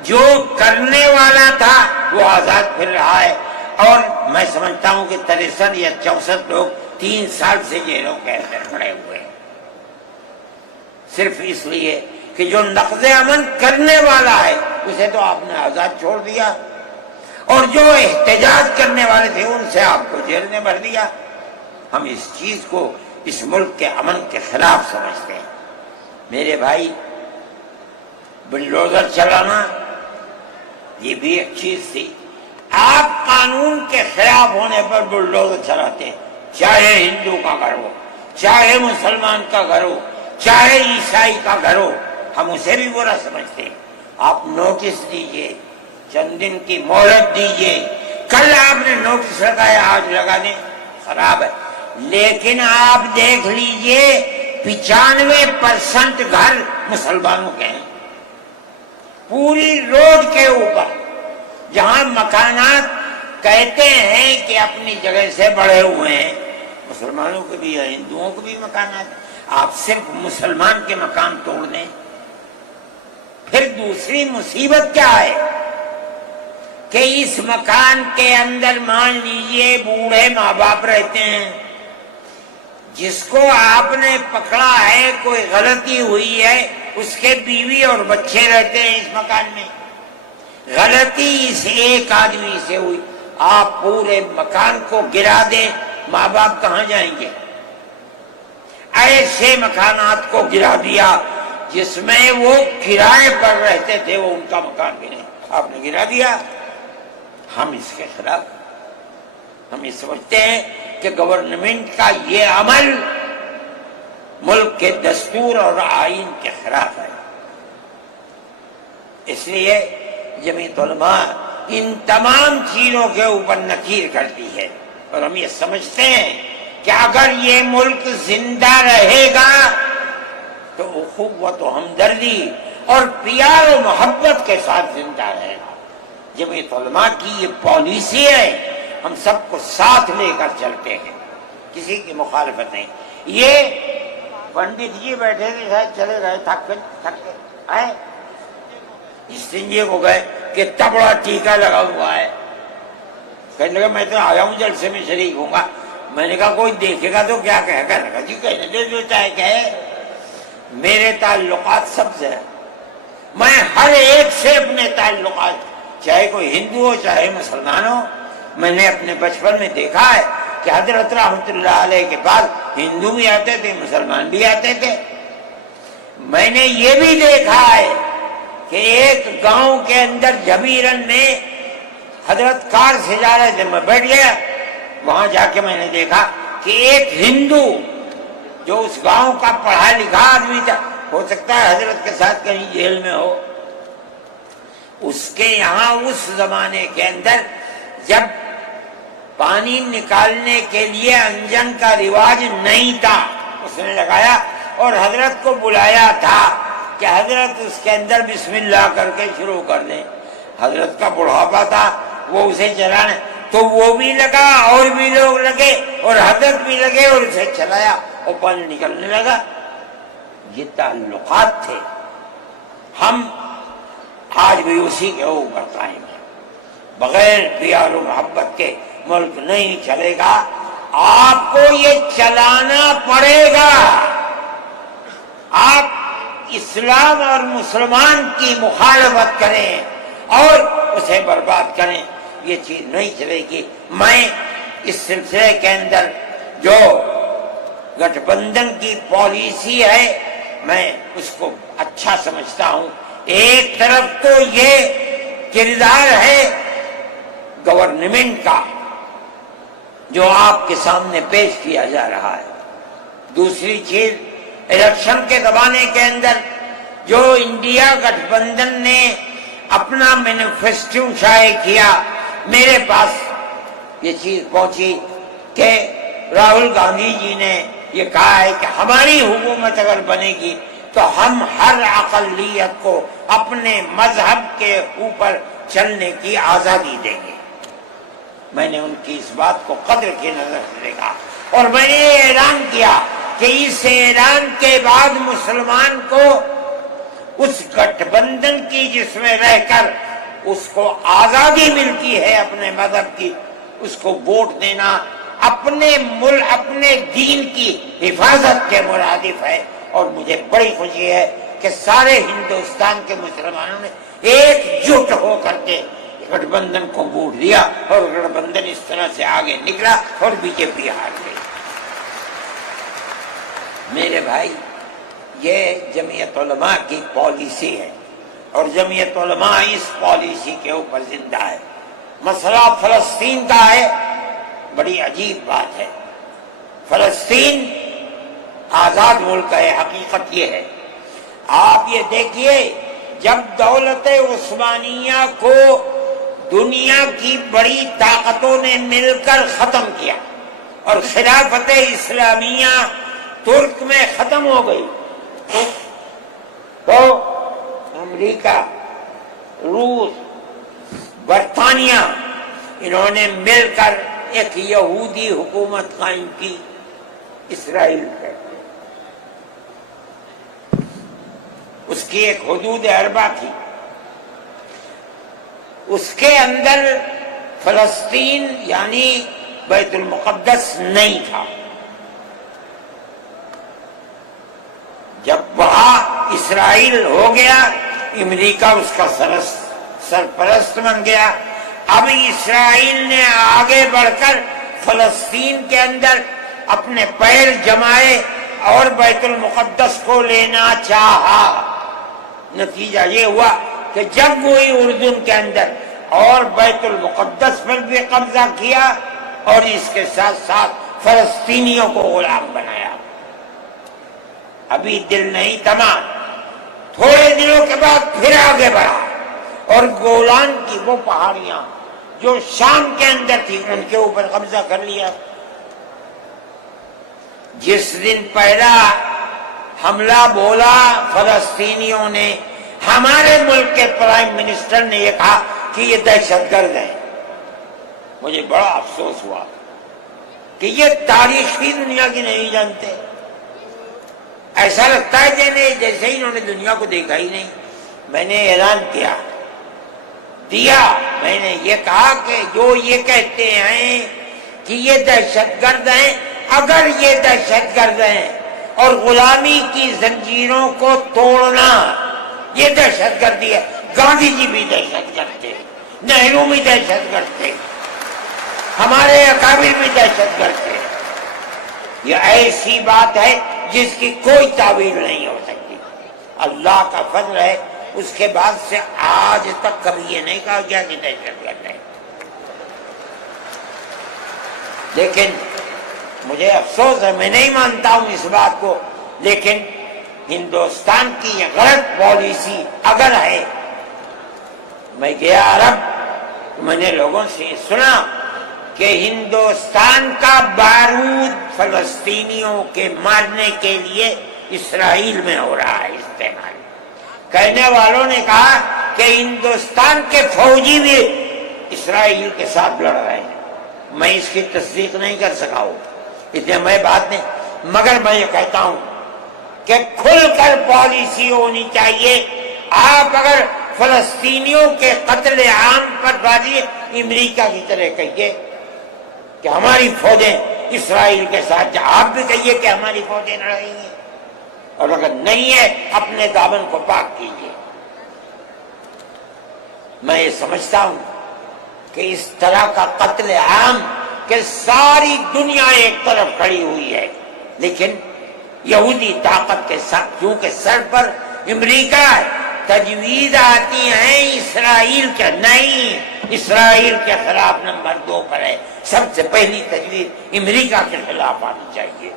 جو کرنے والا تھا وہ آزاد پھر رہا ہے، اور میں سمجھتا ہوں کہ 63 یا 64 لوگ 3 سال سے جیلوں کے اندر پڑے ہوئے ہیں، صرف اس لیے کہ جو نقض امن کرنے والا ہے اسے تو آپ نے آزاد چھوڑ دیا، اور جو احتجاج کرنے والے تھے ان سے آپ کو جیل میں بھر دیا۔ ہم اس چیز کو اس ملک کے امن کے خلاف سمجھتے ہیں۔ میرے بھائی، بلڈوزر چلانا یہ بھی ایک چیز تھی۔ آپ قانون کے خلاف ہونے پر بلڈوزر چلاتے ہیں، چاہے ہندو کا گھر ہو، چاہے مسلمان کا گھر ہو، چاہے عیسائی کا گھر ہو، ہم اسے بھی برا سمجھتے ہیں۔ آپ نوٹس دیجئے، چند دن کی مہلت دیجئے، کل آپ نے نوٹس لگایا آج لگا دیں، خراب ہے، لیکن آپ دیکھ لیجئے 95% گھر مسلمانوں کے ہیں۔ پوری روڈ کے اوپر جہاں مکانات کہتے ہیں کہ اپنی جگہ سے بڑھے ہوئے ہیں، مسلمانوں کے بھی ہیں، ہندوؤں کے بھی مکانات، آپ صرف مسلمان کے مکان توڑ دیں، پھر دوسری مصیبت کیا ہے کہ اس مکان کے اندر مان لیجئے بوڑھے ماں باپ رہتے ہیں، جس کو آپ نے پکڑا ہے، کوئی غلطی ہوئی ہے، اس کے بیوی اور بچے رہتے ہیں اس مکان میں، غلطی اس ایک آدمی سے ہوئی، آپ پورے مکان کو گرا دیں، ماں باپ کہاں جائیں گے؟ ایسے مکانات کو گرا دیا جس میں وہ کرائے پر رہتے تھے، وہ ان کا مکان بھی نہیں، آپ نے گرا دیا۔ ہم اس کے خلاف، ہم یہ سمجھتے ہیں کہ گورنمنٹ کا یہ عمل ملک کے دستور اور آئین کے خلاف ہے۔ اس لیے جمعیت علماء ان تمام چیزوں کے اوپر نکیر کرتی ہے، اور ہم یہ سمجھتے ہیں کہ اگر یہ ملک زندہ رہے گا تو اخوت و ہمدردی اور پیار و محبت کے ساتھ زندہ رہے گا۔ جمعیت علماء کی یہ پالیسی ہے، ہم سب کو ساتھ لے کر چلتے ہیں، کسی کی مخالفت نہیں۔ یہ پنڈت جی بیٹھے تھے، شاید چلے گئے، تھک کے آئے، استنجے کو گئے کہ اتنا بڑا ٹیکا لگا ہوا ہے، کہنے لگا میں تو آیا ہوں جلسے میں شریک ہوں گا۔ میں نے کہا کوئی دیکھے گا تو کیا کہے گا؟ لگا جی کہنے دے جو چاہے کہے، میرے تعلقات سب سے ہیں، میں ہر ایک سے اپنے تعلقات، چاہے کوئی ہندو ہو چاہے مسلمان ہو، میں نے اپنے بچپن میں دیکھا ہے کہ حضرت رحمت اللہ علیہ کے پاس ہندو بھی آتے تھے، مسلمان بھی آتے تھے۔ میں نے یہ بھی دیکھا ہے کہ ایک گاؤں کے اندر جبیرن میں حضرت کار سے جا رہے تھے، میں بیٹھ گیا، وہاں جا کے میں نے دیکھا کہ ایک ہندو جو اس گاؤں کا پڑھا لکھا آدمی تھا، ہو سکتا ہے حضرت کے ساتھ کہیں جیل میں ہو، اس کے یہاں اس زمانے کے اندر جب پانی نکالنے کے لیے انجن کا رواج نہیں تھا، اس نے لگایا اور حضرت کو بلایا تھا کہ حضرت اس کے اندر بسم اللہ کر کے شروع کر دیں۔ حضرت کا بڑھاپا تھا، وہ اسے چلانے، تو وہ بھی لگا اور بھی لوگ لگے اور حضرت بھی لگے اور اسے چلایا اور پانی نکلنے لگا۔ یہ تعلقات تھے، ہم آج بھی اسی کے اوپر قائم ہیں۔ بغیر پیار و محبت کے ملک نہیں چلے گا، آپ کو یہ چلانا پڑے گا۔ آپ اسلام اور مسلمان کی مخالفت کریں اور اسے برباد کریں، یہ چیز نہیں چلے گی۔ میں اس سلسلے کے اندر جو گٹھ بندھن کی پالیسی ہے، میں اس کو اچھا سمجھتا ہوں۔ ایک طرف تو یہ کردار ہے گورنمنٹ کا جو آپ کے سامنے پیش کیا جا رہا ہے، دوسری چیز الیکشن کے زمانے کے اندر جو انڈیا گٹھ بندھن نے اپنا مینیفیسٹو شائع کیا، میرے پاس یہ چیز پہنچی کہ راہل گاندھی جی نے یہ کہا ہے کہ ہماری حکومت اگر بنے گی تو ہم ہر اقلیت کو اپنے مذہب کے اوپر چلنے کی آزادی دیں گے۔ میں نے ان کی اس بات کو قدر کی نظر سے دیکھا اور میں نے یہ اعلان کیا کہ اس اعلان کے بعد مسلمان کو اس گٹھ بندھن کی جس میں رہ کر اس کو آزادی ملتی ہے اپنے مذہب کی، اس کو ووٹ دینا اپنے دین کی حفاظت کے مرادف ہے۔ اور مجھے بڑی خوشی ہے کہ سارے ہندوستان کے مسلمانوں نے ایک جٹ ہو کر کے گٹھ بندھن کو ووٹ دیا اور گٹھ بندھن اس طرح سے آگے نکلا اور بی جے پی ہار گئی۔ میرے بھائی، یہ جمعیت علماء کی پالیسی ہے اور جمعیت علماء اس پالیسی کے اوپر زندہ ہے۔ مسئلہ فلسطین کا ہے، بڑی عجیب بات ہے۔ فلسطین آزاد ملک ہے، حقیقت یہ ہے۔ آپ یہ دیکھیے، جب دولت عثمانیہ کو دنیا کی بڑی طاقتوں نے مل کر ختم کیا اور خلافت اسلامیہ ترک میں ختم ہو گئی، تو امریکہ، روس، برطانیہ، انہوں نے مل کر ایک یہودی حکومت قائم کی، اسرائیل ہے۔ اس کی ایک حدود اربع تھی، اس کے اندر فلسطین یعنی بیت المقدس نہیں تھا۔ جب وہاں اسرائیل ہو گیا، امریکہ اس کا سرپرست بن گیا۔ اب اسرائیل نے آگے بڑھ کر فلسطین کے اندر اپنے پیر جمائے اور بیت المقدس کو لینا چاہا۔ نتیجہ یہ ہوا کہ جب ہوئی اردن کے اندر اور بیت المقدس پر بھی قبضہ کیا اور اس کے ساتھ ساتھ فلسطینیوں کو غلام بنایا۔ ابھی دل نہیں تھما، تھوڑے دنوں کے بعد پھر آگے بڑھا اور گولان کی وہ پہاڑیاں جو شام کے اندر تھی ان کے اوپر قبضہ کر لیا۔ جس دن پہلا حملہ بولا فلسطینیوں نے، ہمارے ملک کے پرائم منسٹر نے یہ کہا کہ یہ دہشت گرد ہیں۔ مجھے بڑا افسوس ہوا کہ یہ تاریخ کی دنیا کی نہیں جانتے۔ ایسا لگتا ہے جیسے ہی انہوں نے دنیا کو دیکھا ہی نہیں۔ میں نے اعلان کیا، میں نے یہ کہا کہ جو یہ کہتے ہیں کہ یہ دہشت گرد ہیں، اگر یہ دہشت گرد ہیں اور غلامی کی زنجیروں کو توڑنا یہ دہشت گردی ہے، گاندھی جی بھی دہشت گرد تھے، نہرو بھی دہشت گرد تھے، ہمارے اکابر بھی دہشت گرد تھے۔ یہ ایسی بات ہے جس کی کوئی تعویل نہیں ہو سکتی۔ اللہ کا فضل ہے، اس کے بعد سے آج تک کبھی یہ نہیں کہا گیا کہ دہشت گرد ہے۔ لیکن مجھے افسوس ہے، میں نہیں مانتا ہوں اس بات کو، لیکن ہندوستان کی یہ غلط پالیسی اگر ہے، میں گیا عرب، میں نے لوگوں سے سنا کہ ہندوستان کا بارود فلسطینیوں کے مارنے کے لیے اسرائیل میں ہو رہا ہے استعمال۔ کہنے والوں نے کہا کہ ہندوستان کے فوجی بھی اسرائیل کے ساتھ لڑ رہے ہیں۔ میں اس کی تصدیق نہیں کر سکا ہوں، اتنے میں بات نہیں، مگر میں یہ کہتا ہوں کہ کھل کر پالیسی ہونی چاہیے۔ آپ اگر فلسطینیوں کے قتل عام پر بازی امریکہ کی طرح کہیے کہ ہماری فوجیں اسرائیل کے ساتھ، آپ بھی کہیے کہ ہماری فوجیں لڑ رہی ہیں، اور اگر نہیں ہے اپنے دامن کو پاک کیجیے۔ میں یہ سمجھتا ہوں کہ اس طرح کا قتل عام کہ ساری دنیا ایک طرف کھڑی ہوئی ہے، لیکن یہودی طاقت کے ساتھ کیونکہ سر پر امریکہ ہے، تجویز آتی ہیں اسرائیل کے، نہیں، اسرائیل کے خلاف نمبر 2 پر ہے۔ سب سے پہلی تجویز امریکہ کے خلاف آنی چاہیے،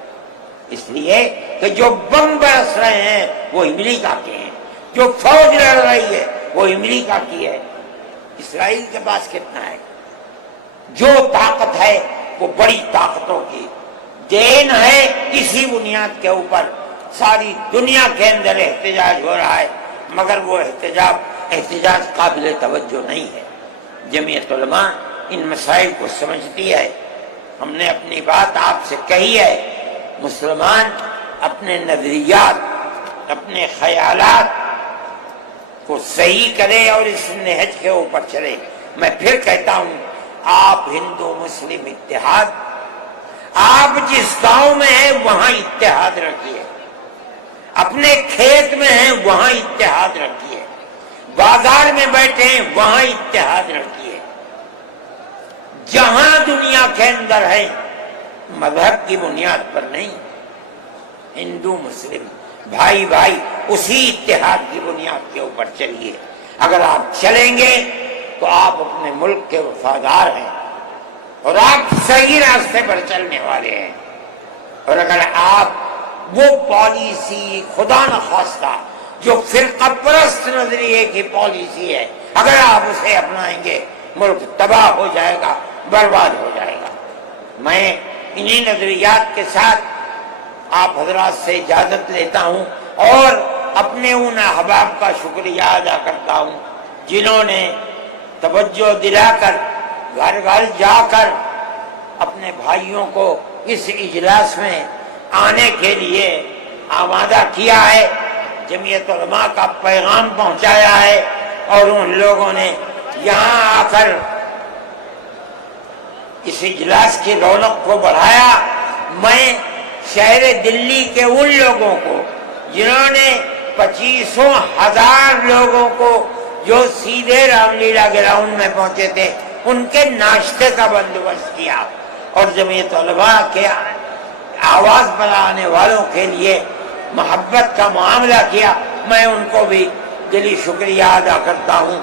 اس لیے کہ جو بم برس رہے ہیں وہ امریکہ کے ہیں، جو فوج لڑ رہی ہے وہ امریکہ کی ہے۔ اسرائیل کے پاس کتنا ہے؟ جو طاقت ہے وہ بڑی طاقتوں کی دین ہے۔ اسی بنیاد کے اوپر ساری دنیا کے اندر احتجاج ہو رہا ہے، مگر وہ احتجاج قابل توجہ نہیں ہے۔ جمعیت علماء ان مسائل کو سمجھتی ہے، ہم نے اپنی بات آپ سے کہی ہے۔ مسلمان اپنے نظریات، اپنے خیالات کو صحیح کرے اور اس نہج کے اوپر چلے۔ میں پھر کہتا ہوں، آپ ہندو مسلم اتحاد، آپ جس گاؤں میں ہیں وہاں اتحاد رکھیے، اپنے کھیت میں ہیں وہاں اتحاد رکھیے، بازار میں بیٹھے ہیں وہاں اتحاد رکھیے۔ جہاں دنیا کے اندر ہے مذہب کی بنیاد پر نہیں، ہندو مسلم بھائی بھائی اسی اتحاد کی بنیاد کے اوپر چلیے۔ اگر آپ چلیں گے تو آپ اپنے ملک کے وفادار ہیں اور آپ صحیح راستے پر چلنے والے ہیں، اور اگر آپ وہ پالیسی خدا نخواستہ جو فرقہ پرست نظریے کی پالیسی ہے، اگر آپ اسے اپنائیں گے ملک تباہ ہو جائے گا، برباد ہو جائے گا۔ میں انہی نظریات کے ساتھ آپ حضرات سے اجازت لیتا ہوں اور اپنے ان احباب کا شکریہ ادا کرتا ہوں جنہوں نے توجہ دلا کر گھر گھر جا کر اپنے بھائیوں کو اس اجلاس میں آنے کے لیے آمادہ کیا ہے۔ جمعیت علماء کا پیغام پہنچایا ہے اور ان لوگوں نے یہاں آ کر اس اجلاس کی رونق کو بڑھایا۔ میں شہر دلی کے ان لوگوں کو جنہوں نے 25,000 لوگوں کو جو سیدھے رام لیلا گراؤنڈ میں پہنچے تھے ان کے ناشتے کا بندوبست کیا اور جمعیت علماء کے آواز بنانے والوں کے لیے محبت کا معاملہ کیا، میں ان کو بھی دلی شکریہ ادا کرتا ہوں۔